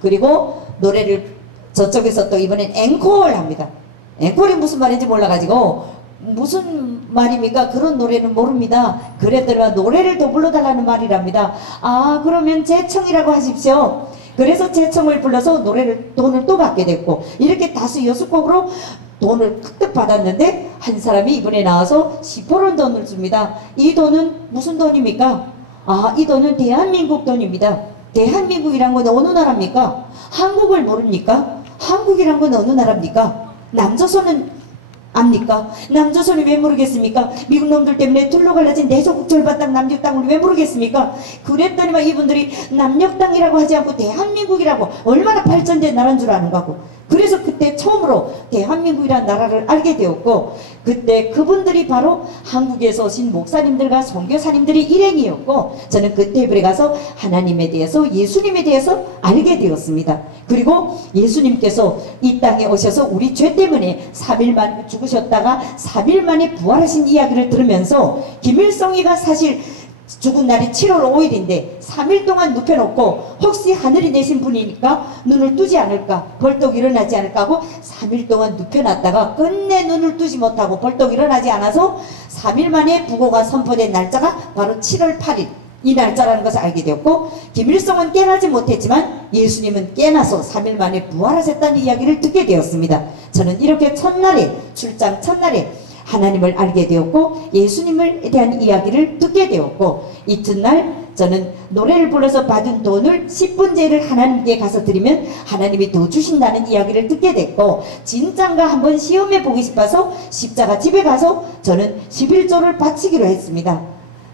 그리고 노래를 저쪽에서 또 이번엔 앵콜 합니다. 앵콜이 무슨 말인지 몰라가지고 무슨 말입니까? 그런 노래는 모릅니다. 그랬더니 노래를 더 불러달라는 말이랍니다. 아, 그러면 재청이라고 하십시오. 그래서 재청을 불러서 돈을 또 받게 됐고, 이렇게 다수 여수곡으로 돈을 득득 받았는데 한 사람이 이번에 나와서 10%는 돈을 줍니다. 이 돈은 무슨 돈입니까? 아, 이 돈은 대한민국 돈입니다. 대한민국이란 건 어느 나라입니까? 한국을 모릅니까? 한국이란 건 어느 나라입니까? 남조선은 압니까? 남조선이 왜 모르겠습니까? 미국 놈들 때문에 둘로 갈라진 내조국 절반땅 남녘 땅을 왜 모르겠습니까? 그랬더니만 이분들이 남녘 땅이라고 하지 않고 대한민국이라고 얼마나 발전된 나라인 줄 아는 거고. 그래서 그때 처음으로 대한민국이라는 나라를 알게 되었고, 그때 그분들이 바로 한국에서 오신 목사님들과 선교사님들이 일행이었고, 저는 그 테이블에 가서 하나님에 대해서, 예수님에 대해서 알게 되었습니다. 그리고 예수님께서 이 땅에 오셔서 우리 죄 때문에 3일 만에 죽으셨다가 3일 만에 부활하신 이야기를 들으면서, 김일성이가 사실 죽은 날이 7월 5일인데 3일 동안 눕혀놓고 혹시 하늘이 내신 분이니까 눈을 뜨지 않을까, 벌떡 일어나지 않을까 하고 3일 동안 눕혀놨다가 끝내 눈을 뜨지 못하고 벌떡 일어나지 않아서 3일 만에 부고가 선포된 날짜가 바로 7월 8일 이 날짜라는 것을 알게 되었고, 김일성은 깨나지 못했지만 예수님은 깨나서 3일 만에 부활하셨다는 이야기를 듣게 되었습니다. 저는 이렇게 출장 첫날에 하나님을 알게 되었고 예수님에 대한 이야기를 듣게 되었고, 이튿날 저는 노래를 불러서 받은 돈을 10분제를 하나님께 가서 드리면 하나님이 더 주신다는 이야기를 듣게 됐고, 진짠가 한번 시험해 보고 싶어서 십자가 집에 가서 저는 11조를 바치기로 했습니다.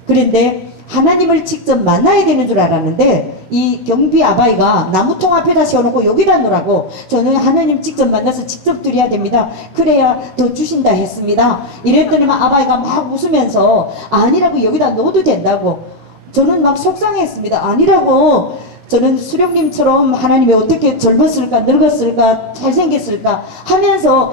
그런데 하나님을 직접 만나야 되는 줄 알았는데 이 경비 아바이가 나무통 앞에다 세워놓고 여기다 놓으라고, 저는 하나님 직접 만나서 직접 드려야 됩니다. 그래야 더 주신다 했습니다. 이랬더니만 아바이가 막 웃으면서 아니라고, 여기다 놓어도 된다고. 저는 막 속상했습니다. 아니라고, 저는 수령님처럼 하나님이 어떻게 젊었을까, 늙었을까, 잘생겼을까 하면서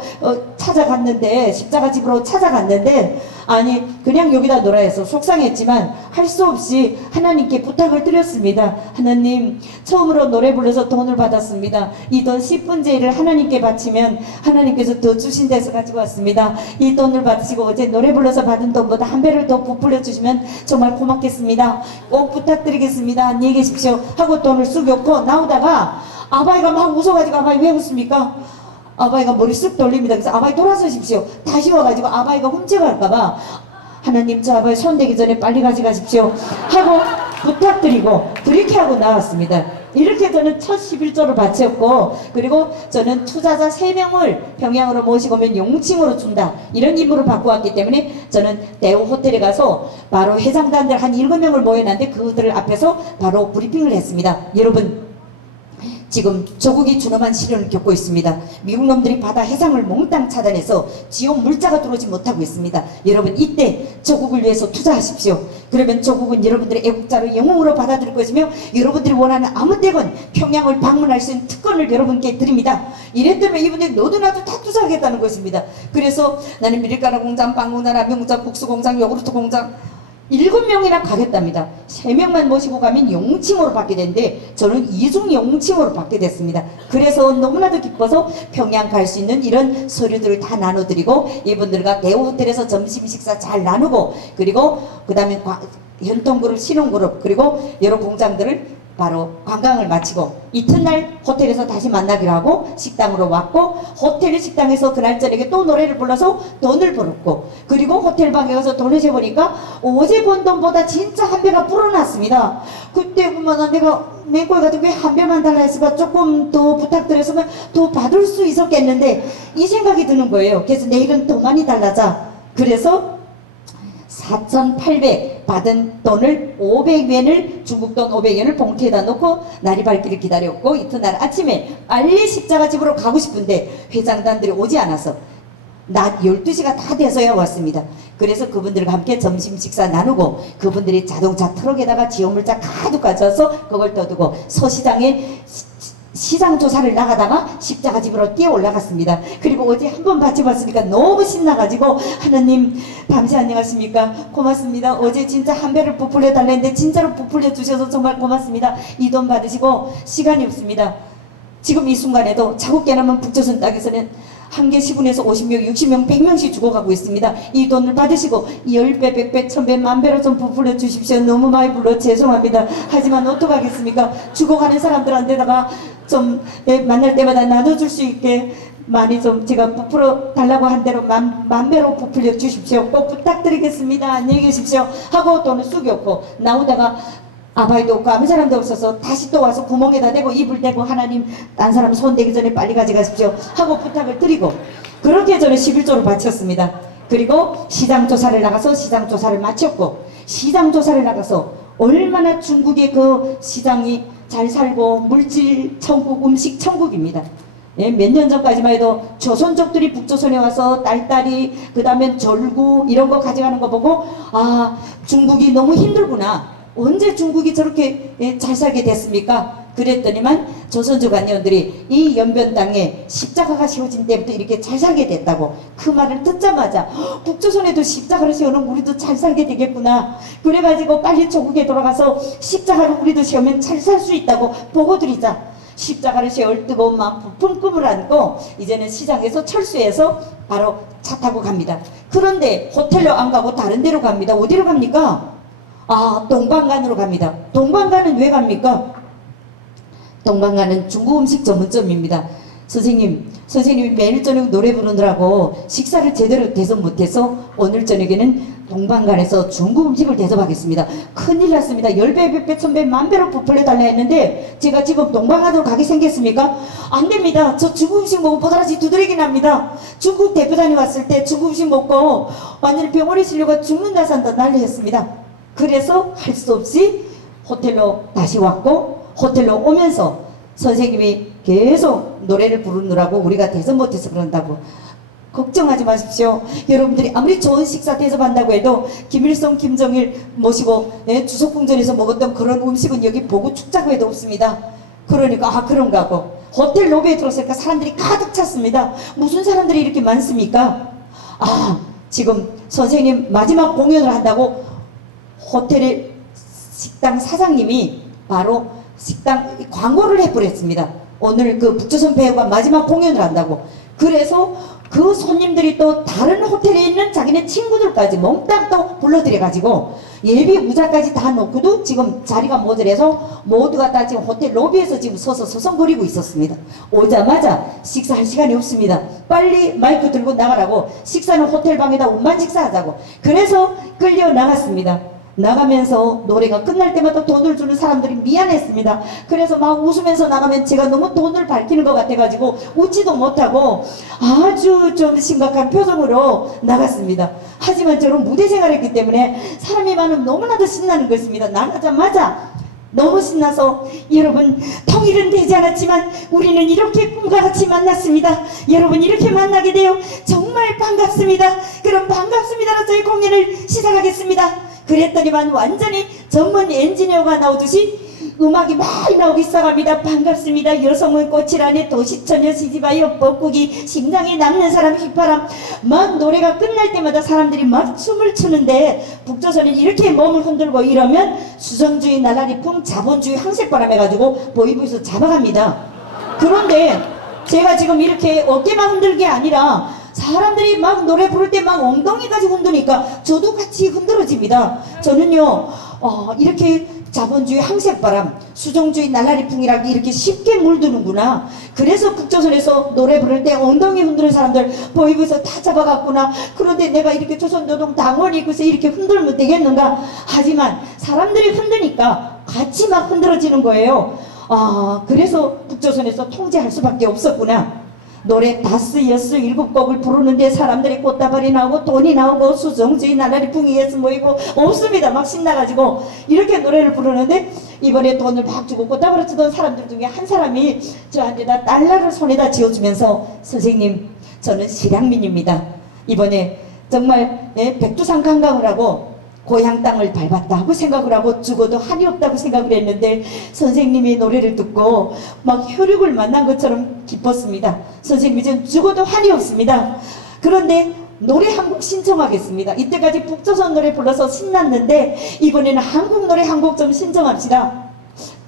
찾아갔는데, 십자가 집으로 찾아갔는데, 아니 그냥 여기다 놀아 해서 속상했지만 할 수 없이 하나님께 부탁을 드렸습니다. 하나님, 처음으로 노래 불러서 돈을 받았습니다. 이 돈 10분제를 하나님께 바치면 하나님께서 더 주신 데서 가지고 왔습니다. 이 돈을 받으시고 어제 노래 불러서 받은 돈보다 한 배를 더 부풀려 주시면 정말 고맙겠습니다. 꼭 부탁드리겠습니다. 안녕히 계십시오 하고 돈을 쑥 엮고 나오다가 아바이가 막 웃어가지고, 아바이 왜 웃습니까? 아바이가 머리 쓱 돌립니다. 그래서 아바이 돌아서십시오. 다시 와가지고 아바이가 훔쳐갈까봐, 하나님 저 아바이 손대기 전에 빨리 가져가십시오 하고 부탁드리고 그렇게 하고 나왔습니다. 이렇게 저는 첫 11조를 바쳤고, 그리고 저는 투자자 3명을 평양으로 모시고 오면 용칭으로 준다, 이런 임무를 받고 왔기 때문에 저는 대우 호텔에 가서 바로 회장단들 한 7명을 모여놨는데 그들을 앞에서 바로 브리핑을 했습니다. 여러분, 지금 조국이 준엄한 시련을 겪고 있습니다. 미국 놈들이 바다 해상을 몽땅 차단해서 지옥 물자가 들어오지 못하고 있습니다. 여러분, 이때 조국을 위해서 투자하십시오. 그러면 조국은 여러분들의 애국자로 영웅으로 받아들일 것이며 여러분들이 원하는 아무 때건 평양을 방문할 수 있는 특권을 여러분께 드립니다. 이랬더니 이분들이 너도나도 다 투자하겠다는 것입니다. 그래서 나는 미숫가루 공장, 빵 공장, 라면 공장, 국수 공장, 요구르트 공장 7명이나 가겠답니다. 3명만 모시고 가면 용칭으로 받게 되는데 저는 2중 용칭으로 받게 됐습니다. 그래서 너무나도 기뻐서 평양 갈 수 있는 이런 서류들을 다 나눠드리고, 이분들과 대우 호텔에서 점심 식사 잘 나누고, 그리고 그 다음에 현통그룹, 신혼그룹, 그리고 여러 공장들을 바로 관광을 마치고 이튿날 호텔에서 다시 만나기로 하고 식당으로 왔고, 호텔 식당에서 그날 저녁에 또 노래를 불러서 돈을 벌었고, 그리고 호텔 방에 가서 돈을 재보니까 어제 번 돈보다 진짜 한 배가 불어났습니다. 그때 보면 내가 맹골 같은 왜 한 배만 달라 했을까, 조금 더 부탁드렸으면 더 받을 수 있었겠는데 이 생각이 드는 거예요. 그래서 내일은 더 많이 달라자. 그래서 4,800 받은 돈을 500元을 중국 돈 500元을 봉투에다 놓고 날이 밝기를 기다렸고, 이튿날 아침에 빨리 십자가 집으로 가고 싶은데 회장단들이 오지 않아서 낮 12시가 다 돼서야 왔습니다. 그래서 그분들과 함께 점심 식사 나누고, 그분들이 자동차 트럭에다가 지원물자 가득 가져와서 그걸 떠두고 서시장에 시장 조사를 나가다가 십자가 집으로 뛰어 올라갔습니다. 그리고 어제 한번 바쳐봤으니까 너무 신나가지고, 하나님 밤새 안녕하십니까, 고맙습니다. 어제 진짜 한 배를 부풀려 달랬는데 진짜로 부풀려 주셔서 정말 고맙습니다. 이 돈 받으시고, 시간이 없습니다. 지금 이 순간에도 자국깨나면 북조선 땅에서는 한 개 10분에서 50명, 60명, 100명씩 죽어가고 있습니다. 이 돈을 받으시고 10배, 100배, 1000배, 만배로 좀 부풀려 주십시오. 너무 많이 불러 죄송합니다. 하지만 어떡하겠습니까? 죽어가는 사람들한테다가 좀 만날 때마다 나눠줄 수 있게 많이 좀 제가 부풀어 달라고 한 대로 만배로 부풀려 주십시오. 꼭 부탁드리겠습니다. 안녕히 계십시오 하고 돈을 쑥 였고, 나오다가 아바이도 없고 아무 사람도 없어서 다시 또 와서 구멍에다 대고 입을 대고, 하나님 딴 사람 손 대기 전에 빨리 가져가십시오 하고 부탁을 드리고, 그렇게 저는 11조를 바쳤습니다. 그리고 시장 조사를 나가서 시장 조사를 마쳤고, 시장 조사를 나가서 얼마나 중국의 그 시장이 잘 살고 물질 천국, 음식 천국입니다. 예, 몇 년 전까지만 해도 조선족들이 북조선에 와서 딸딸이, 그 다음에 절구 이런 거 가져가는 거 보고, 아, 중국이 너무 힘들구나, 언제 중국이 저렇게 잘 살게 됐습니까? 그랬더니만 조선족 안내원들이 이 연변 땅에 십자가가 세워진 때부터 이렇게 잘 살게 됐다고, 그 말을 듣자마자 북조선에도 십자가를 세우는 우리도 잘 살게 되겠구나, 그래가지고 빨리 조국에 돌아가서 십자가를 우리도 세우면 잘 살 수 있다고 보고드리자, 십자가를 세울 뜨거운 마음 부푼 꿈을 안고 이제는 시장에서 철수해서 바로 차 타고 갑니다. 그런데 호텔로 안 가고 다른 데로 갑니다. 어디로 갑니까? 아, 동방간으로 갑니다. 동방간은 왜 갑니까? 동방간은 중국 음식 전문점입니다. 선생님이 매일 저녁 노래 부르느라고 식사를 제대로 대접 못해서 오늘 저녁에는 동방간에서 중국 음식을 대접하겠습니다. 큰일 났습니다. 10배, 100배, 1000배, 만배로 부풀려 달라 했는데 제가 지금 동방간으로 가게 생겼습니까? 안 됩니다. 저 중국 음식 먹고 보다라지 두드러기 납니다. 중국 대표단이 왔을 때 중국 음식 먹고 완전히 병원에 실려가 죽는다 산다 난리 했습니다. 그래서 할 수 없이 호텔로 다시 왔고, 호텔로 오면서 선생님이 계속 노래를 부르느라고 우리가 대접 못해서 그런다고, 걱정하지 마십시오. 여러분들이 아무리 좋은 식사 대접한다고 해도 김일성, 김정일 모시고 주석궁전에서 먹었던 그런 음식은 여기 보고 축자고 해도 없습니다. 그러니까 아, 그런가 하고 호텔 로비에 들어서니까 사람들이 가득 찼습니다. 무슨 사람들이 이렇게 많습니까? 아, 지금 선생님 마지막 공연을 한다고 호텔의 식당 사장님이 바로 식당 광고를 해버렸습니다. 오늘 그 북조선 배우가 마지막 공연을 한다고. 그래서 그 손님들이 또 다른 호텔에 있는 자기네 친구들까지 몽땅 또 불러들여가지고 예비 우자까지 다 놓고도 지금 자리가 모자라서 모두가 다 지금 호텔 로비에서 지금 서서 서성거리고 있었습니다. 오자마자 식사할 시간이 없습니다. 빨리 마이크 들고 나가라고, 식사는 호텔 방에다 운반 식사하자고. 그래서 끌려 나갔습니다. 나가면서 노래가 끝날 때마다 돈을 주는 사람들이 미안했습니다. 그래서 막 웃으면서 나가면 제가 너무 돈을 밝히는 것 같아가지고 웃지도 못하고 아주 좀 심각한 표정으로 나갔습니다. 하지만 저는 무대 생활했기 때문에 사람이 많으면 너무나도 신나는 것입니다. 나가자마자 너무 신나서, 여러분, 통일은 되지 않았지만 우리는 이렇게 꿈과 같이 만났습니다. 여러분, 이렇게 만나게 되어 정말 반갑습니다. 그럼 반갑습니다로 저희 공연을 시작하겠습니다. 그랬더니만 완전히 전문 엔지니어가 나오듯이 음악이 많이 나오기 시작합니다. 반갑습니다. 여성은 꽃이라네, 도시처녀, 시집아여, 뻐꾸기, 심장에 남는 사람, 휘파람. 막 노래가 끝날 때마다 사람들이 막 춤을 추는데, 북조선이 이렇게 몸을 흔들고 이러면 수성주의, 나라리풍, 자본주의, 항색바람 해가지고 보이부에서 잡아갑니다. 그런데 제가 지금 이렇게 어깨만 흔들 게 아니라 사람들이 막 노래 부를 때 막 엉덩이까지 흔드니까 저도 같이 흔들어집니다. 저는요, 이렇게 자본주의 항색바람, 수종주의 날라리풍이라고 이렇게 쉽게 물드는구나. 그래서 북조선에서 노래 부를 때 엉덩이 흔드는 사람들 보이부에서 다 잡아갔구나. 그런데 내가 이렇게 조선노동당원이 있고서 이렇게 흔들면 되겠는가. 하지만 사람들이 흔드니까 같이 막 흔들어지는 거예요. 그래서 북조선에서 통제할 수밖에 없었구나. 노래 5, 6, 7곡을 부르는데 사람들이 꽃다발이 나오고 돈이 나오고 수정주의 나날이 붕이에서 모이고 없습니다. 막 신나가지고 이렇게 노래를 부르는데, 이번에 돈을 막 주고 꽃다발을 주던 사람들 중에 한 사람이 저한테다 달러를 손에다 쥐어주면서, 선생님, 저는 실향민입니다. 이번에 정말 백두산 관광을 하고 고향 땅을 밟았다 하고 생각을 하고 죽어도 한이 없다고 생각을 했는데 선생님의 노래를 듣고 막 혈육을 만난 것처럼 기뻤습니다. 선생님이 지금 죽어도 한이 없습니다. 그런데 노래 한 곡 신청하겠습니다. 이때까지 북조선 노래 불러서 신났는데 이번에는 한국 노래 한 곡 좀 신청합시다.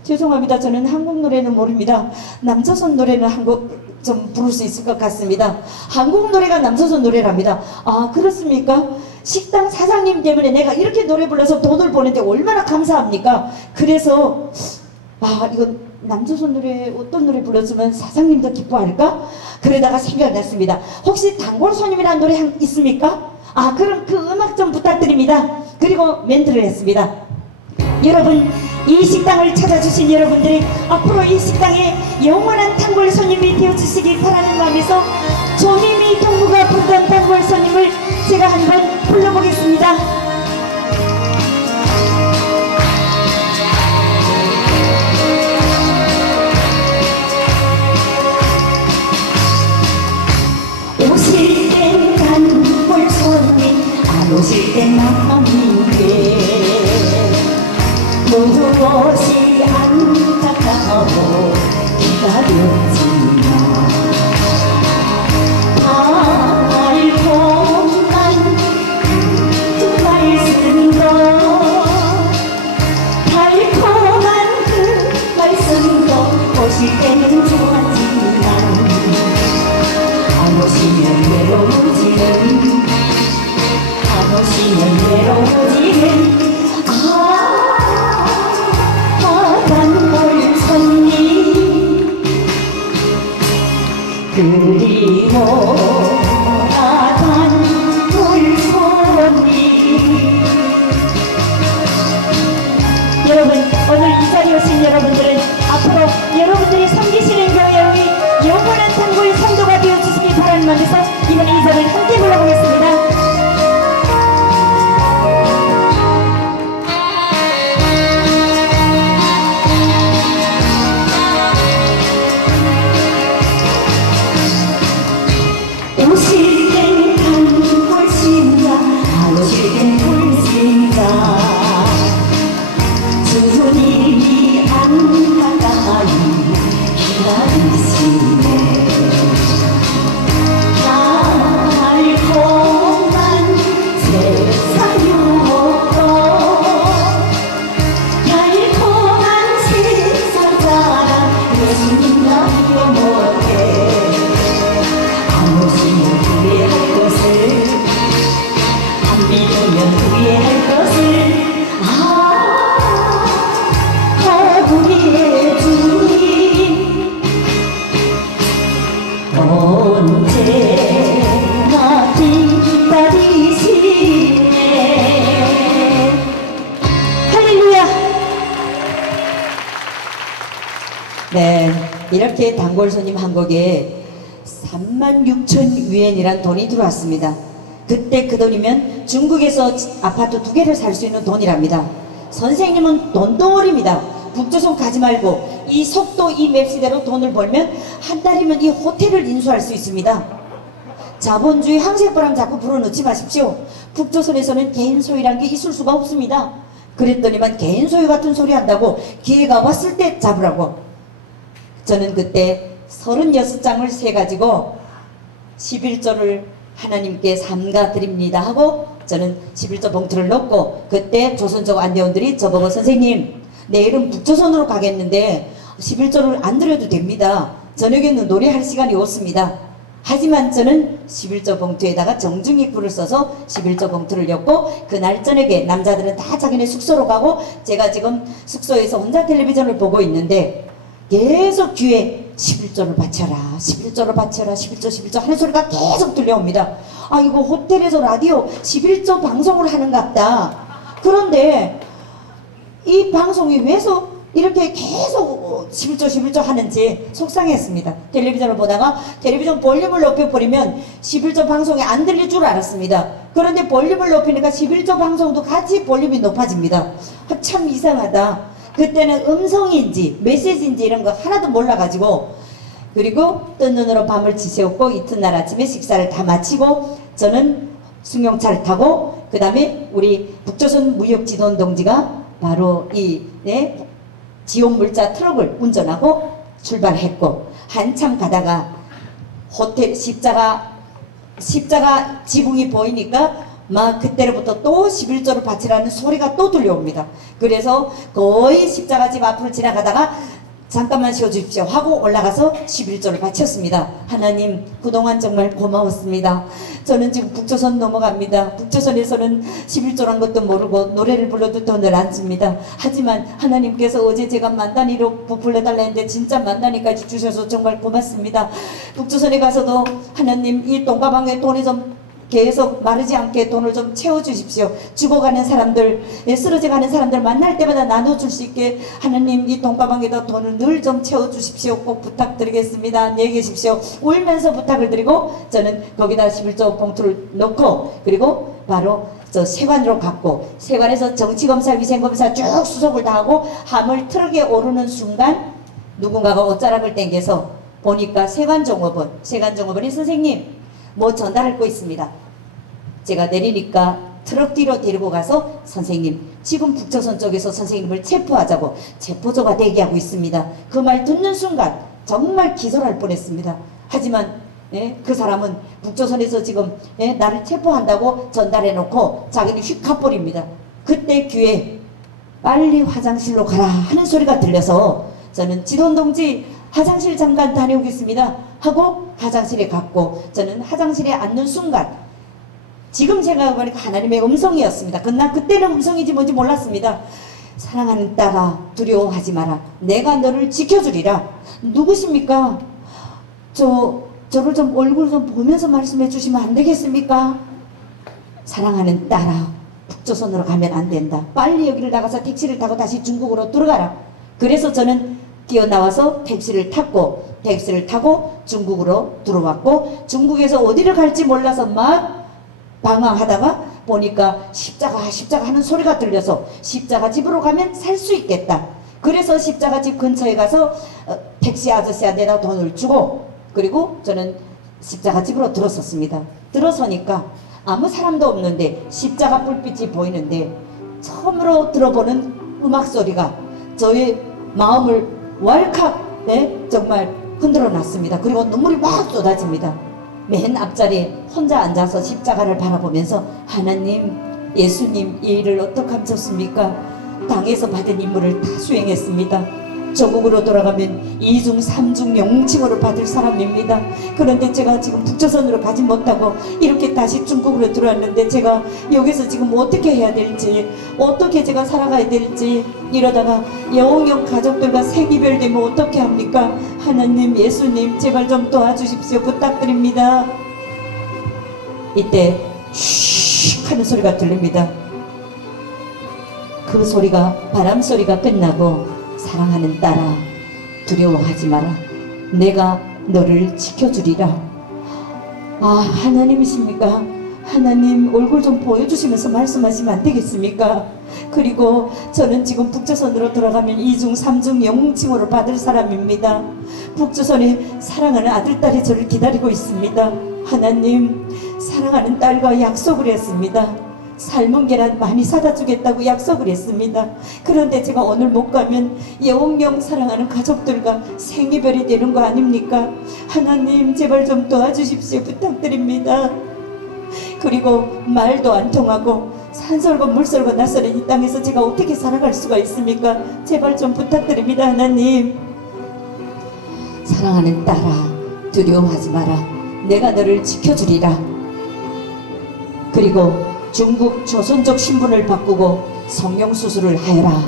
죄송합니다. 저는 한국 노래는 모릅니다. 남조선 노래는 한 곡 좀 부를 수 있을 것 같습니다. 한국 노래가 남조선 노래랍니다. 아, 그렇습니까? 식당 사장님 때문에 내가 이렇게 노래 불러서 돈을 버는데 얼마나 감사합니까? 그래서 이건 남조선 노래 어떤 노래 불렀으면 사장님도 기뻐할까? 그러다가 생각났습니다. 혹시 단골손님이라는 노래 있습니까? 그럼 그 음악 좀 부탁드립니다. 그리고 멘트를 했습니다. 여러분, 이 식당을 찾아주신 여러분들이 앞으로 이 식당에 영원한 단골 손님이 되어주시기 바라는 마음에서 조미미 동무가 부르던 단골 손님을 제가 한번 불러보겠습니다. 오실 땐 단골 손님, 안 오실 땐 마음인데 모두 옷이 안타까워 기다렸지만 달콤한 그 이렇게 단골 손님 한 곡에 36,000위엔이란 돈이 들어왔습니다. 그때 그 돈이면 중국에서 아파트 2개를 살 수 있는 돈이랍니다. 선생님은 돈덩어리입니다. 북조선 가지 말고 이 속도 이 맵시대로 돈을 벌면 한 달이면 이 호텔을 인수할 수 있습니다. 자본주의 항색바람 자꾸 불어넣지 마십시오. 북조선에서는 개인 소유란 게 있을 수가 없습니다. 그랬더니만 개인 소유 같은 소리 한다고 기회가 왔을 때 잡으라고. 저는 그때 36장을 세가지고 11조를 하나님께 삼가 드립니다 하고 저는 11조 봉투를 넣고, 그때 조선족 안대원들이 저보고 선생님 내일은 북조선으로 가겠는데 11조를 안 드려도 됩니다. 저녁에는 노래할 시간이 없습니다. 하지만 저는 11조 봉투에다가 정중히 글을 써서 11조 봉투를 엮고 그날 저녁에 남자들은 다 자기네 숙소로 가고 제가 지금 숙소에서 혼자 텔레비전을 보고 있는데 계속 귀에 11조를 바쳐라 11조를 바쳐라 11조 11조 하는 소리가 계속 들려옵니다. 아, 이거 호텔에서 라디오 11조 방송을 하는갑다. 그런데 이 방송이 왜서 이렇게 계속 11조 11조 하는지 속상했습니다. 텔레비전을 보다가 텔레비전 볼륨을 높여버리면 11조 방송이 안 들릴 줄 알았습니다. 그런데 볼륨을 높이니까 11조 방송도 같이 볼륨이 높아집니다. 아, 참 이상하다. 그때는 음성인지 메시지인지 이런 거 하나도 몰라가지고, 그리고 뜬 눈으로 밤을 지새웠고 이튿날 아침에 식사를 다 마치고 저는 승용차를 타고 그 다음에 우리 북조선 무역지도원 동지가 바로 이 지원물자 트럭을 운전하고 출발했고, 한참 가다가 호텔 십자가 지붕이 보이니까 막 그때로부터 또 11조를 바치라는 소리가 또 들려옵니다. 그래서 거의 십자가 집 앞을 지나가다가 잠깐만 쉬어주십시오 하고 올라가서 11조를 바쳤습니다. 하나님 그동안 정말 고마웠습니다. 저는 지금 북조선 넘어갑니다. 북조선에서는 11조란 것도 모르고 노래를 불러도 돈을 안 줍니다. 하지만 하나님께서 어제 제가 만다니로 불러달라 했는데 진짜 만다니까지 주셔서 정말 고맙습니다. 북조선에 가서도 하나님 이 돈가방에 돈이 좀 계속 마르지 않게 돈을 좀 채워주십시오. 죽어가는 사람들, 쓰러져가는 사람들 만날 때마다 나눠줄 수 있게 하나님 이 돈가방에다 돈을 늘 좀 채워주십시오. 꼭 부탁드리겠습니다. 안녕히 계십시오. 울면서 부탁을 드리고 저는 거기다 11조 봉투를 넣고 그리고 바로 저 세관으로 갔고, 세관에서 정치검사 위생검사 쭉 수속을 다 하고 하물 트럭에 오르는 순간 누군가가 옷자락을 당겨서 보니까 세관종업원이 선생님 뭐 전달할 거 있습니다. 제가 내리니까 트럭 뒤로 데리고 가서 선생님 지금 북조선 쪽에서 선생님을 체포하자고 체포조가 대기하고 있습니다. 그 말 듣는 순간 정말 기절할 뻔했습니다. 하지만 그 사람은 북조선에서 지금 나를 체포한다고 전달해 놓고 자기는 휙 가버립니다. 그때 귀에 빨리 화장실로 가라 하는 소리가 들려서 저는 지돈동지 화장실 잠깐 다녀오겠습니다 하고 화장실에 갔고, 저는 화장실에 앉는 순간 지금 생각해보니까 하나님의 음성이었습니다. 그러나 그때는 음성인지 뭔지 몰랐습니다. 사랑하는 딸아 두려워하지 마라. 내가 너를 지켜주리라. 누구십니까? 저를 좀 얼굴 좀 보면서 말씀해 주시면 안 되겠습니까? 사랑하는 딸아 북조선으로 가면 안 된다. 빨리 여기를 나가서 택시를 타고 다시 중국으로 들어가라. 그래서 저는 뛰어나와서 택시를 타고 중국으로 들어왔고, 중국에서 어디를 갈지 몰라서 막 방황하다가 보니까 십자가 하는 소리가 들려서 십자가 집으로 가면 살 수 있겠다. 그래서 십자가 집 근처에 가서 택시 아저씨한테다 돈을 주고 그리고 저는 십자가 집으로 들어섰습니다. 들어서니까 아무 사람도 없는데 십자가 불빛이 보이는데 처음으로 들어보는 음악 소리가 저의 마음을 왈칵 정말 흔들어 놨습니다. 그리고 눈물이 막 쏟아집니다. 맨 앞자리에 혼자 앉아서 십자가를 바라보면서 하나님, 예수님 이 일을 어떡하면 좋습니까? 당에서 받은 임무를 다 수행했습니다. 조국으로 돌아가면 2중 3중 영칭으로 받을 사람입니다. 그런데 제가 지금 북조선으로 가지 못하고 이렇게 다시 중국으로 들어왔는데 제가 여기서 지금 어떻게 해야 될지, 어떻게 제가 살아가야 될지, 이러다가 영영 가족들과 생이별되면 어떻게 합니까? 하나님, 예수님 제발 좀 도와주십시오. 부탁드립니다. 이때 슉 하는 소리가 들립니다. 그 소리가 바람 소리가 끝나고 사랑하는 딸아 두려워하지 마라. 내가 너를 지켜주리라. 아, 하나님이십니까? 하나님 얼굴 좀 보여주시면서 말씀하시면 안 되겠습니까? 그리고 저는 지금 북조선으로 돌아가면 2중 3중 영웅칭호를 받을 사람입니다. 북조선에 사랑하는 아들딸이 저를 기다리고 있습니다. 하나님, 사랑하는 딸과 약속을 했습니다. 삶은 계란 많이 사다 주겠다고 약속을 했습니다. 그런데 제가 오늘 못 가면 영영 사랑하는 가족들과 생이별이 되는 거 아닙니까? 하나님, 제발 좀 도와주십시오. 부탁드립니다. 그리고 말도 안 통하고 산설과 물설과 낯설은 이 땅에서 제가 어떻게 살아갈 수가 있습니까? 제발 좀 부탁드립니다. 하나님, 사랑하는 딸아, 두려워하지 마라. 내가 너를 지켜주리라. 그리고 중국 조선족 신분을 바꾸고 성형수술을 하여라.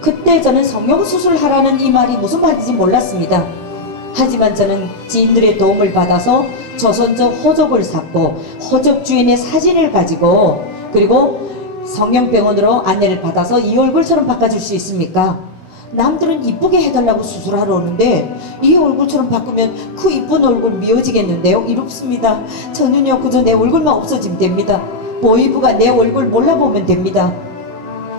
그때 저는 성형수술을 하라는 이 말이 무슨 말인지 몰랐습니다. 하지만 저는 지인들의 도움을 받아서 조선족 호족을 샀고 호족 주인의 사진을 가지고, 그리고 성형병원으로 안내를 받아서 이 얼굴처럼 바꿔줄 수 있습니까? 남들은 이쁘게 해달라고 수술하러 오는데 이 얼굴처럼 바꾸면 그 이쁜 얼굴 미워지겠는데요? 이롭습니다. 저는요, 그저 내 얼굴만 없어지면 됩니다. 보이부가 내 얼굴 몰라보면 됩니다.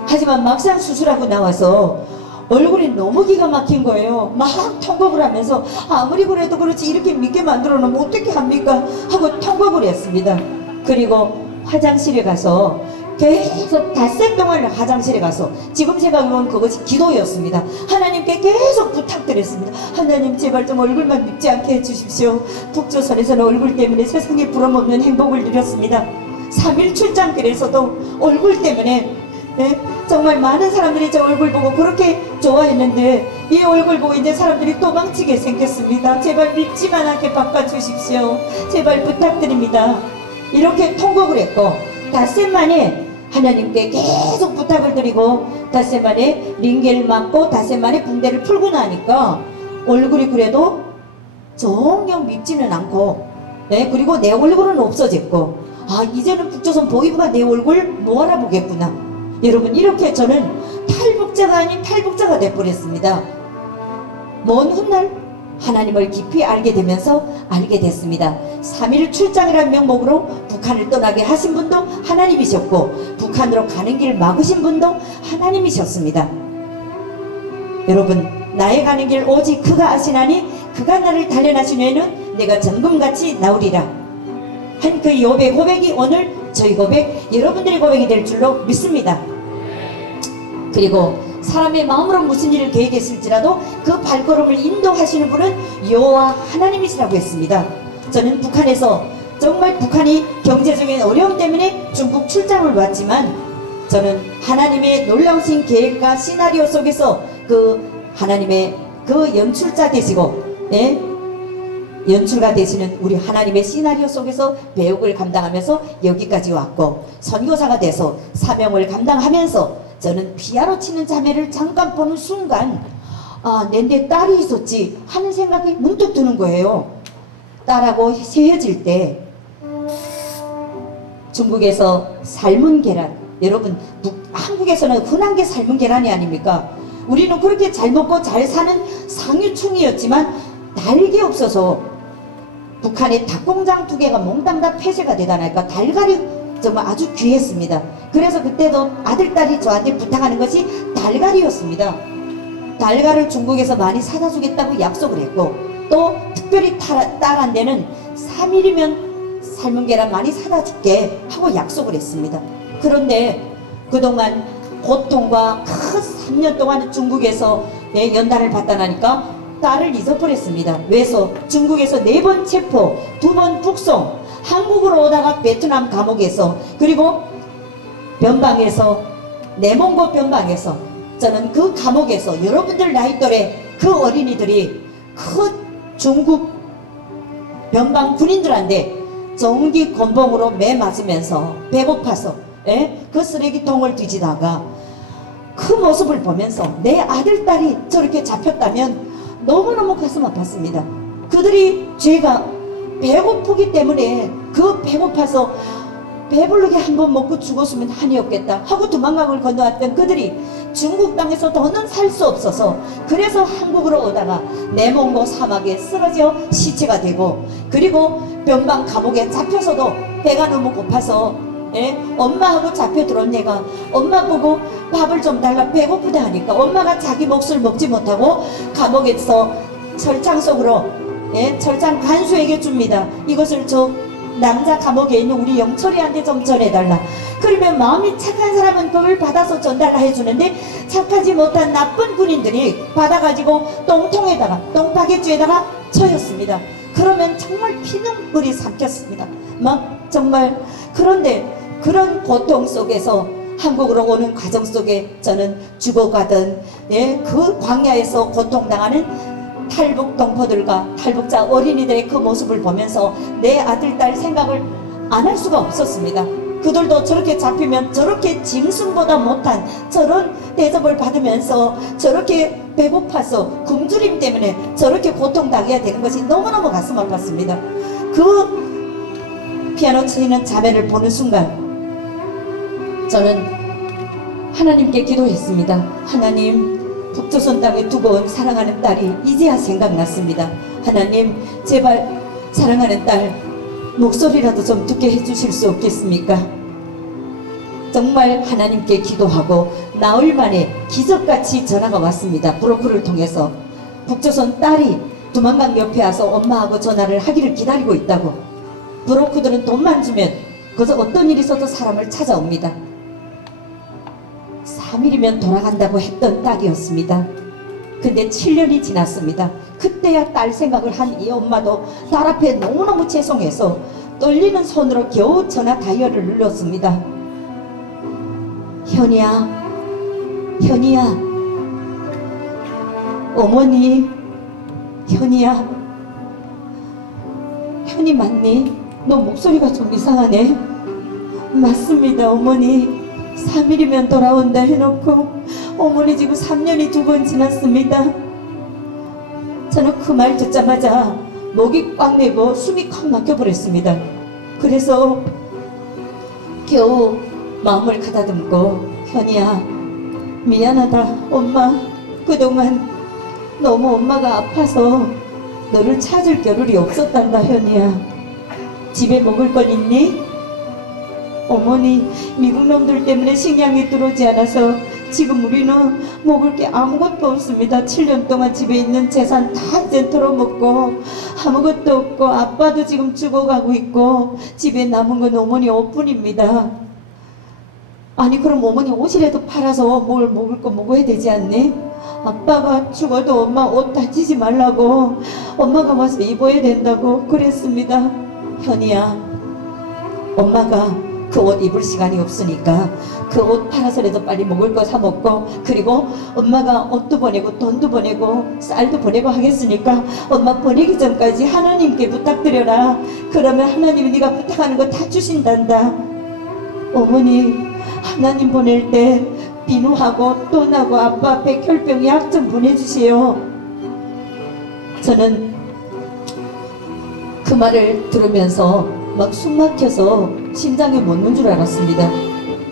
하지만 막상 수술하고 나와서 얼굴이 너무 기가 막힌 거예요. 막 통곡을 하면서 아무리 그래도 그렇지 이렇게 믿게 만들어 놓으면 어떻게 합니까? 하고 통곡을 했습니다. 그리고 화장실에 가서 계속 닷새 동안 화장실에 가서, 지금 생각해보면 그것이 기도였습니다. 하나님께 계속 부탁드렸습니다. 하나님, 제발 좀 얼굴만 밉지 않게 해주십시오. 북조선에서는 얼굴 때문에 세상에 부러먹는 행복을 누렸습니다. 3일 출장길에서도 얼굴 때문에, 네? 정말 많은 사람들이 제 얼굴 보고 그렇게 좋아했는데 이 얼굴 보고 이제 사람들이 도망치게 생겼습니다. 제발 밉지만 않게 바꿔주십시오. 제발 부탁드립니다. 이렇게 통곡을 했고, 닷새 만에 하나님께 계속 부탁을 드리고 닷새 만에 링겔 맞고 닷새 만에 붕대를 풀고 나니까 얼굴이 그래도 정녕 밉지는 않고, 네? 그리고 내 얼굴은 없어졌고, 아, 이제는 북조선 보이부가 내 얼굴 못 알아보겠구나. 여러분, 이렇게 저는 탈북자가 아닌 탈북자가 돼버렸습니다. 먼 훗날 하나님을 깊이 알게 되면서 알게 됐습니다. 3일 출장이라는 명목으로 북한을 떠나게 하신 분도 하나님이셨고 북한으로 가는 길 막으신 분도 하나님이셨습니다. 여러분, 나의 가는 길 오직 그가 아시나니 그가 나를 단련하신 후에는 내가 정금같이 나오리라 한 그 고백이 오늘 저희 고백, 여러분들의 고백이 될 줄로 믿습니다. 그리고 사람의 마음으로 무슨 일을 계획했을지라도 그 발걸음을 인도하시는 분은 여호와 하나님이시라고 했습니다. 저는 북한에서 정말 북한이 경제적인 어려움 때문에 중국 출장을 왔지만 저는 하나님의 놀라우신 계획과 시나리오 속에서 그 하나님의 그 연출자 되시고, 예? 연출가 되시는 우리 하나님의 시나리오 속에서 배역을 감당하면서 여기까지 왔고, 선교사가 돼서 사명을 감당하면서 저는 피아노 치는 자매를 잠깐 보는 순간 아, 내 딸이 있었지 하는 생각이 문득 드는 거예요. 딸하고 헤어질 때 중국에서 삶은 계란, 여러분 한국에서는 흔한 게 삶은 계란이 아닙니까? 우리는 그렇게 잘 먹고 잘 사는 상류층이었지만 달기 없어서 북한의 닭공장 2개가 몽땅 다 폐쇄가 되다 보니까 달걀이 정말 아주 귀했습니다. 그래서 그때도 아들딸이 저한테 부탁하는 것이 달걀이었습니다. 달걀을 중국에서 많이 사다 주겠다고 약속을 했고, 또 특별히 딸한테는 3일이면 삶은 계란 많이 사다 줄게 하고 약속을 했습니다. 그런데 그동안 고통과 큰 3년 동안 중국에서 연단을 받다 나니까 딸을 잊어버렸습니다. 왜서 중국에서 4번 체포, 2번 북송, 한국으로 오다가 베트남 감옥에서, 그리고 변방에서, 내몽고 변방에서, 저는 그 감옥에서 여러분들 나이 또래 그 어린이들이 그 중국 변방 군인들한테 전기 건봉으로 매 맞으면서 배고파서 그 쓰레기통을 뒤지다가 그 모습을 보면서 내 아들딸이 저렇게 잡혔다면 너무너무 가슴 아팠습니다. 그들이 죄가 배고프기 때문에 그 배고파서 배부르게 한번 먹고 죽었으면 한이 없겠다 하고 두만강을 건너왔던 그들이 중국 땅에서 더는 살 수 없어서 그래서 한국으로 오다가 내몽고 사막에 쓰러져 시체가 되고, 그리고 변방 감옥에 잡혀서도 배가 너무 고파서 엄마하고 잡혀 들어온 얘가 엄마 보고 밥을 좀 달라 배고프다 하니까 엄마가 자기 몫을 먹지 못하고 감옥에서 철장 속으로 철장 간수에게 줍니다. 이것을 저 남자 감옥에 있는 우리 영철이한테 좀 전해달라. 그러면 마음이 착한 사람은 그걸 받아서 전달을 해주는데 착하지 못한 나쁜 군인들이 받아가지고 똥통에다가 똥바게주에다가 쳐였습니다. 그러면 정말 피눈물이 삼켰습니다. 막 정말. 그런데 그런 고통 속에서 한국으로 오는 과정 속에 저는 죽어가던 그 광야에서 고통당하는 탈북 동포들과 탈북자 어린이들의 그 모습을 보면서 내 아들 딸 생각을 안 할 수가 없었습니다. 그들도 저렇게 잡히면 저렇게 짐승보다 못한 저런 대접을 받으면서 저렇게 배고파서 굶주림 때문에 저렇게 고통당해야 되는 것이 너무너무 가슴 아팠습니다. 그 피아노 치는 자매를 보는 순간 저는 하나님께 기도했습니다. 하나님, 북조선 땅에 두고 온 사랑하는 딸이 이제야 생각났습니다. 하나님, 제발 사랑하는 딸 목소리라도 좀 듣게 해주실 수 없겠습니까? 정말 하나님께 기도하고 나흘 만에 기적같이 전화가 왔습니다. 브로커를 통해서 북조선 딸이 두만강 옆에 와서 엄마하고 전화를 하기를 기다리고 있다고. 브로커들은 돈만 주면 그저 어떤 일이 있어도 사람을 찾아옵니다. 3일이면 돌아간다고 했던 딸이었습니다. 근데 7년이 지났습니다. 그때야 딸 생각을 한 이 엄마도 딸 앞에 너무너무 죄송해서 떨리는 손으로 겨우 전화 다이얼을 눌렀습니다. 현이야, 현이야, 어머니, 현이야, 현이 맞니? 너 목소리가 좀 이상하네. 맞습니다, 어머니. 3일이면 돌아온다 해놓고 어머니 지금 3년이 2번 지났습니다. 저는 그 말 듣자마자 목이 꽉 메고 숨이 콱 막혀버렸습니다. 그래서 겨우 마음을 가다듬고 현이야, 미안하다. 엄마 그동안 너무 엄마가 아파서 너를 찾을 겨를이 없었단다. 현이야, 집에 먹을 건 있니? 어머니, 미국 놈들 때문에 식량이 들어오지 않아서 지금 우리는 먹을 게 아무것도 없습니다. 7년 동안 집에 있는 재산 다 이제 털어먹고 아무것도 없고 아빠도 지금 죽어가고 있고 집에 남은 건 어머니 옷뿐입니다. 아니 그럼 어머니 옷이라도 팔아서 뭘 먹을 거 먹어야 되지 않니? 아빠가 죽어도 엄마 옷 다치지 말라고 엄마가 와서 입어야 된다고 그랬습니다. 현이야, 엄마가 그 옷 입을 시간이 없으니까 그 옷 팔아서라도 빨리 먹을 거 사 먹고, 그리고 엄마가 옷도 보내고 돈도 보내고 쌀도 보내고 하겠으니까 엄마 보내기 전까지 하나님께 부탁드려라. 그러면 하나님이 네가 부탁하는 거 다 주신단다. 어머니, 하나님 보낼 때 비누하고 돈하고 아빠 백혈병 약 좀 보내주세요. 저는 그 말을 들으면서 막 숨막혀서 심장이 멎는 줄 알았습니다.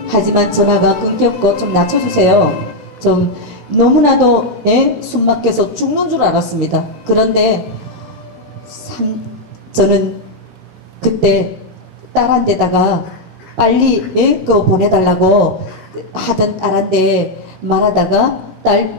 하지만 전화가 끊겼고 좀 낮춰주세요. 좀 너무나도 숨막혀서 죽는 줄 알았습니다. 그런데 저는 그때 딸한테다가 빨리 그거 보내달라고 하던 딸한테 말하다가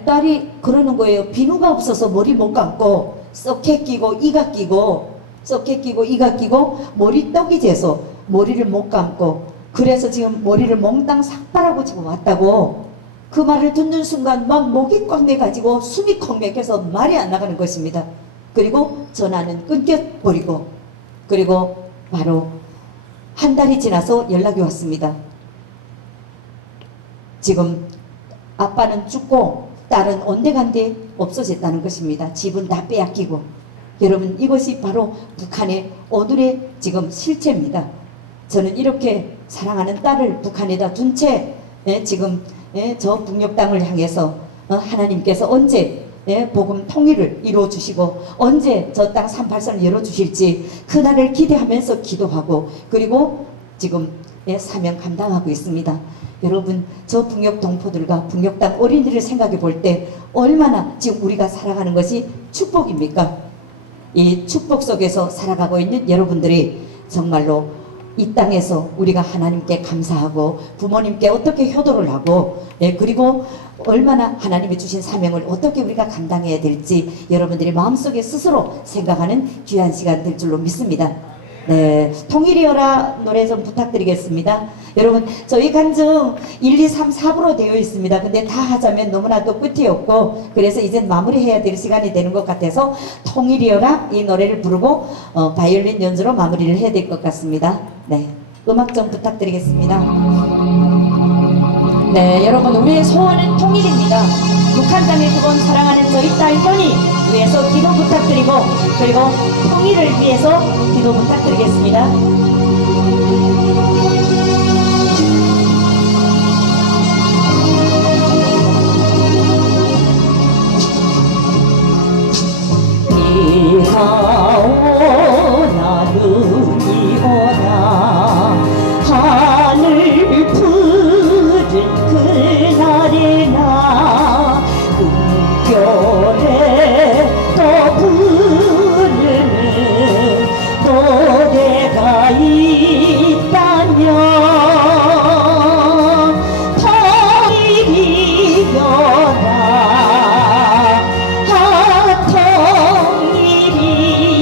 딸이 그러는 거예요. 비누가 없어서 머리 못 감고 썩해 끼고 이가 끼고 썩해 끼고 이가 끼고 머리 떡이 재서 머리를 못 감고, 그래서 지금 머리를 몽땅 삭발하고 지금 왔다고. 그 말을 듣는 순간 막 목이 꽉 매가지고 숨이 컥 막혀서 말이 안 나가는 것입니다. 그리고 전화는 끊겨버리고, 그리고 바로 한 달이 지나서 연락이 왔습니다. 지금 아빠는 죽고 딸은 온데간데 없어졌다는 것입니다. 집은 다 빼앗기고. 여러분, 이것이 바로 북한의 오늘의 지금 실체입니다. 저는 이렇게 사랑하는 딸을 북한에다 둔 채 지금 저 북녘 땅을 향해서 하나님께서 언제 복음 통일을 이루어 주시고 언제 저 땅 38선을 열어 주실지 그날을 기대하면서 기도하고, 그리고 지금 사명 감당하고 있습니다. 여러분, 저 북녘 동포들과 북녘 땅 어린이를 생각해 볼 때 얼마나 지금 우리가 살아가는 것이 축복입니까? 이 축복 속에서 살아가고 있는 여러분들이 정말로 이 땅에서 우리가 하나님께 감사하고 부모님께 어떻게 효도를 하고 그리고 얼마나 하나님이 주신 사명을 어떻게 우리가 감당해야 될지 여러분들이 마음속에 스스로 생각하는 귀한 시간 될 줄로 믿습니다. 네, 통일이여라 노래 좀 부탁드리겠습니다. 여러분, 저희 간증 1, 2, 3, 4부로 되어 있습니다. 근데 다 하자면 너무나도 끝이 없고 그래서 이제 마무리해야 될 시간이 되는 것 같아서 통일이여라 이 노래를 부르고 바이올린 연주로 마무리를 해야 될 것 같습니다. 네, 음악 좀 부탁드리겠습니다. 네, 여러분, 우리의 소원은 통일입니다. 북한 땅을 두번 사랑하는 저희 딸 현이 위해서 기도 부탁드리고 그리고 통일을 위해서 기도 부탁드리겠습니다. 비가 오나 눈이 오나 하늘 푸른 그날이나 꿈결에 또 부르는 노래가 있다면 통일이여라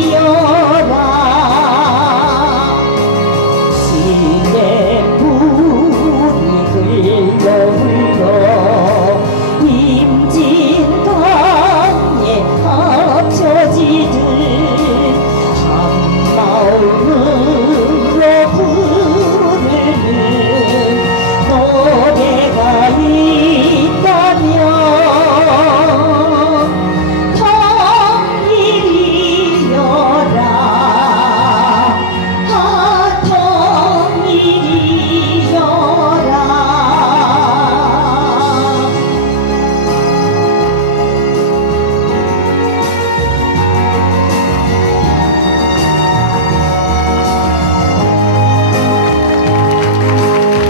통일이여라 시냇물이 흘러 흘러 임진강에 합쳐지듯 한마음으로 부르는 노래가 있다면 통일이여라 통일이여라.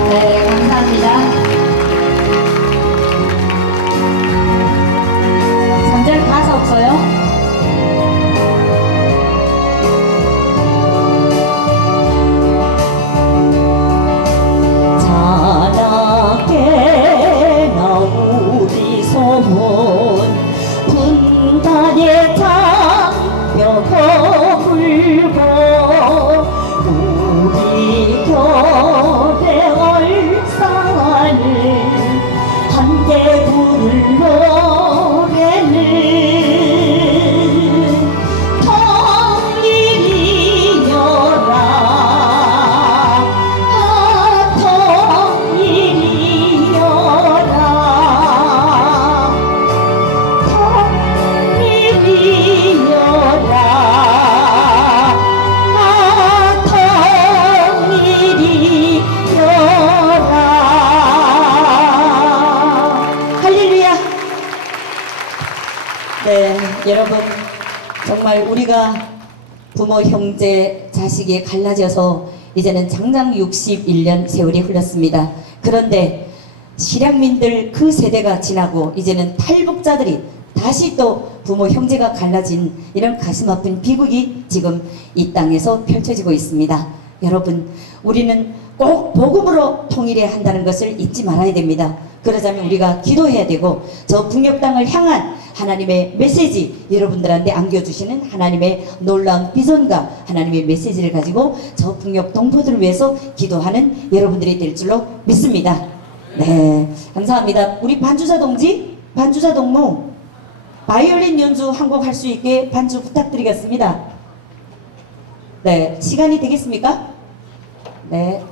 네, 감사합니다. 3절 가사 없어요? 자나깨나 우리 소문 분단의 장벽 거물고 우리 곁에 얼싸는 함께 부를 노래는 통일이여라 통일이여라 통일이여라. 할렐루야. 네, 여러분, 정말 우리가 부모, 형제, 자식이 갈라져서 이제는 장장 61년 세월이 흘렀습니다. 그런데 실향민들 그 세대가 지나고 이제는 탈북자들이 다시 또 부모, 형제가 갈라진 이런 가슴 아픈 비극이 지금 이 땅에서 펼쳐지고 있습니다. 여러분, 우리는 꼭 복음으로 통일해야 한다는 것을 잊지 말아야 됩니다. 그러자면 우리가 기도해야 되고 저 북녘 땅을 향한 하나님의 메시지, 여러분들한테 안겨주시는 하나님의 놀라운 비전과 하나님의 메시지를 가지고 저 북녘 동포들을 위해서 기도하는 여러분들이 될 줄로 믿습니다. 네, 감사합니다. 우리 반주자 동지, 반주자 동무 바이올린 연주 한 곡 할 수 있게 반주 부탁드리겠습니다. 네, 시간이 되겠습니까? 네.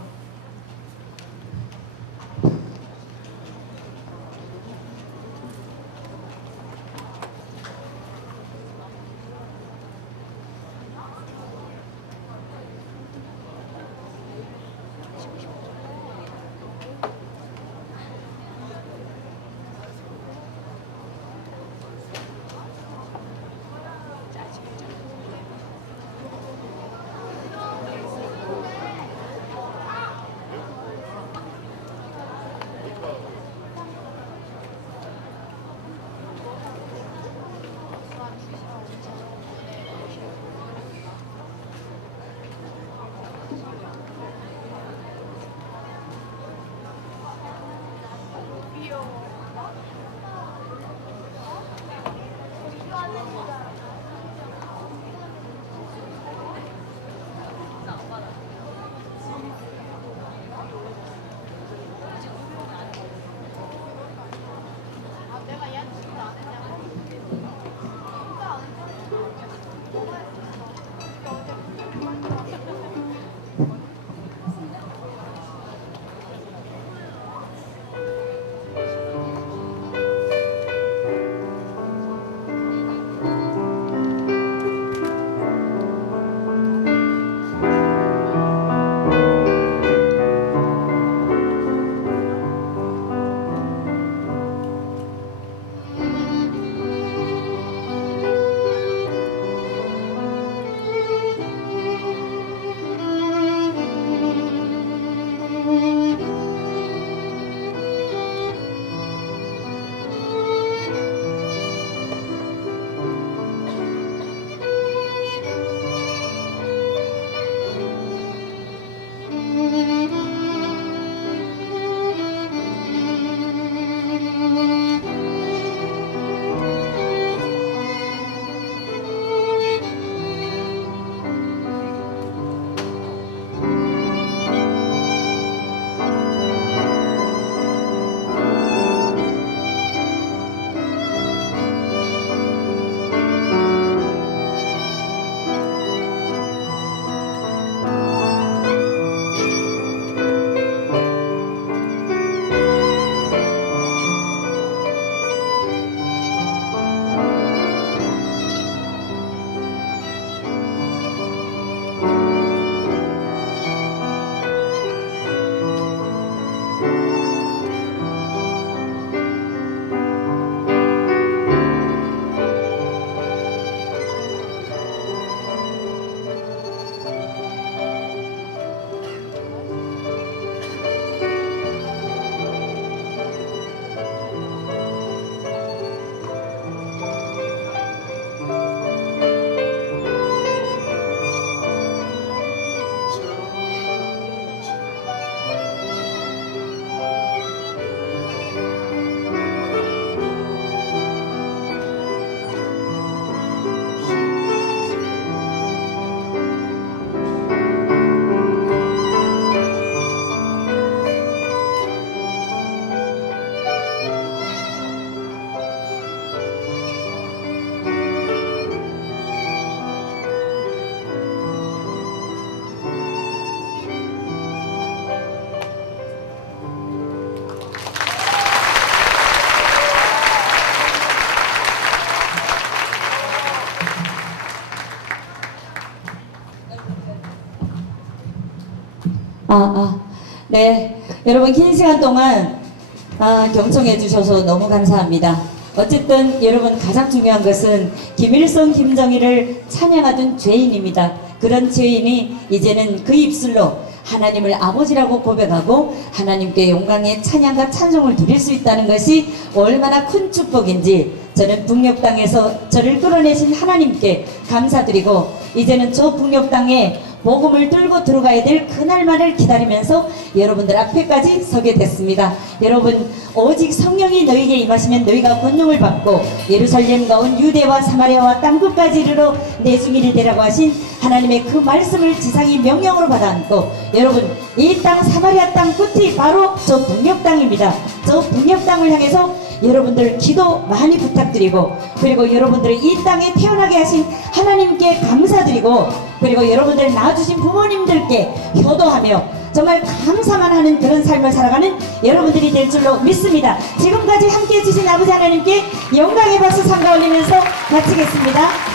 네. 여러분 긴 시간 동안 경청해 주셔서 너무 감사합니다. 어쨌든 여러분 가장 중요한 것은 김일성, 김정일을 찬양하던 죄인입니다. 그런 죄인이 이제는 그 입술로 하나님을 아버지라고 고백하고 하나님께 영광의 찬양과 찬송을 드릴 수 있다는 것이 얼마나 큰 축복인지 저는 북녘 땅에서 저를 끌어내신 하나님께 감사드리고 이제는 저 북녘 땅에 복음을 들고 들어가야 될 그날만을 기다리면서 여러분들 앞에까지 서게 됐습니다. 여러분 오직 성령이 너희에게 임하시면 너희가 권능을 받고 예루살렘과 온 유대와 사마리아와 땅끝까지 이르러 내중일이 되라고 하신 하나님의 그 말씀을 지상이 명령으로 받아 안고 여러분 이 땅 사마리아 땅 끝이 바로 저 북녘 땅입니다. 저 북녘 땅을 향해서 여러분들 기도 많이 부탁드리고 그리고 여러분들을 이 땅에 태어나게 하신 하나님께 감사드리고 그리고 여러분들 낳아주신 부모님들께 효도하며 정말 감사만 하는 그런 삶을 살아가는 여러분들이 될 줄로 믿습니다. 지금까지 함께해 주신 아버지 하나님께 영광의 박수 삼가 올리면서 마치겠습니다.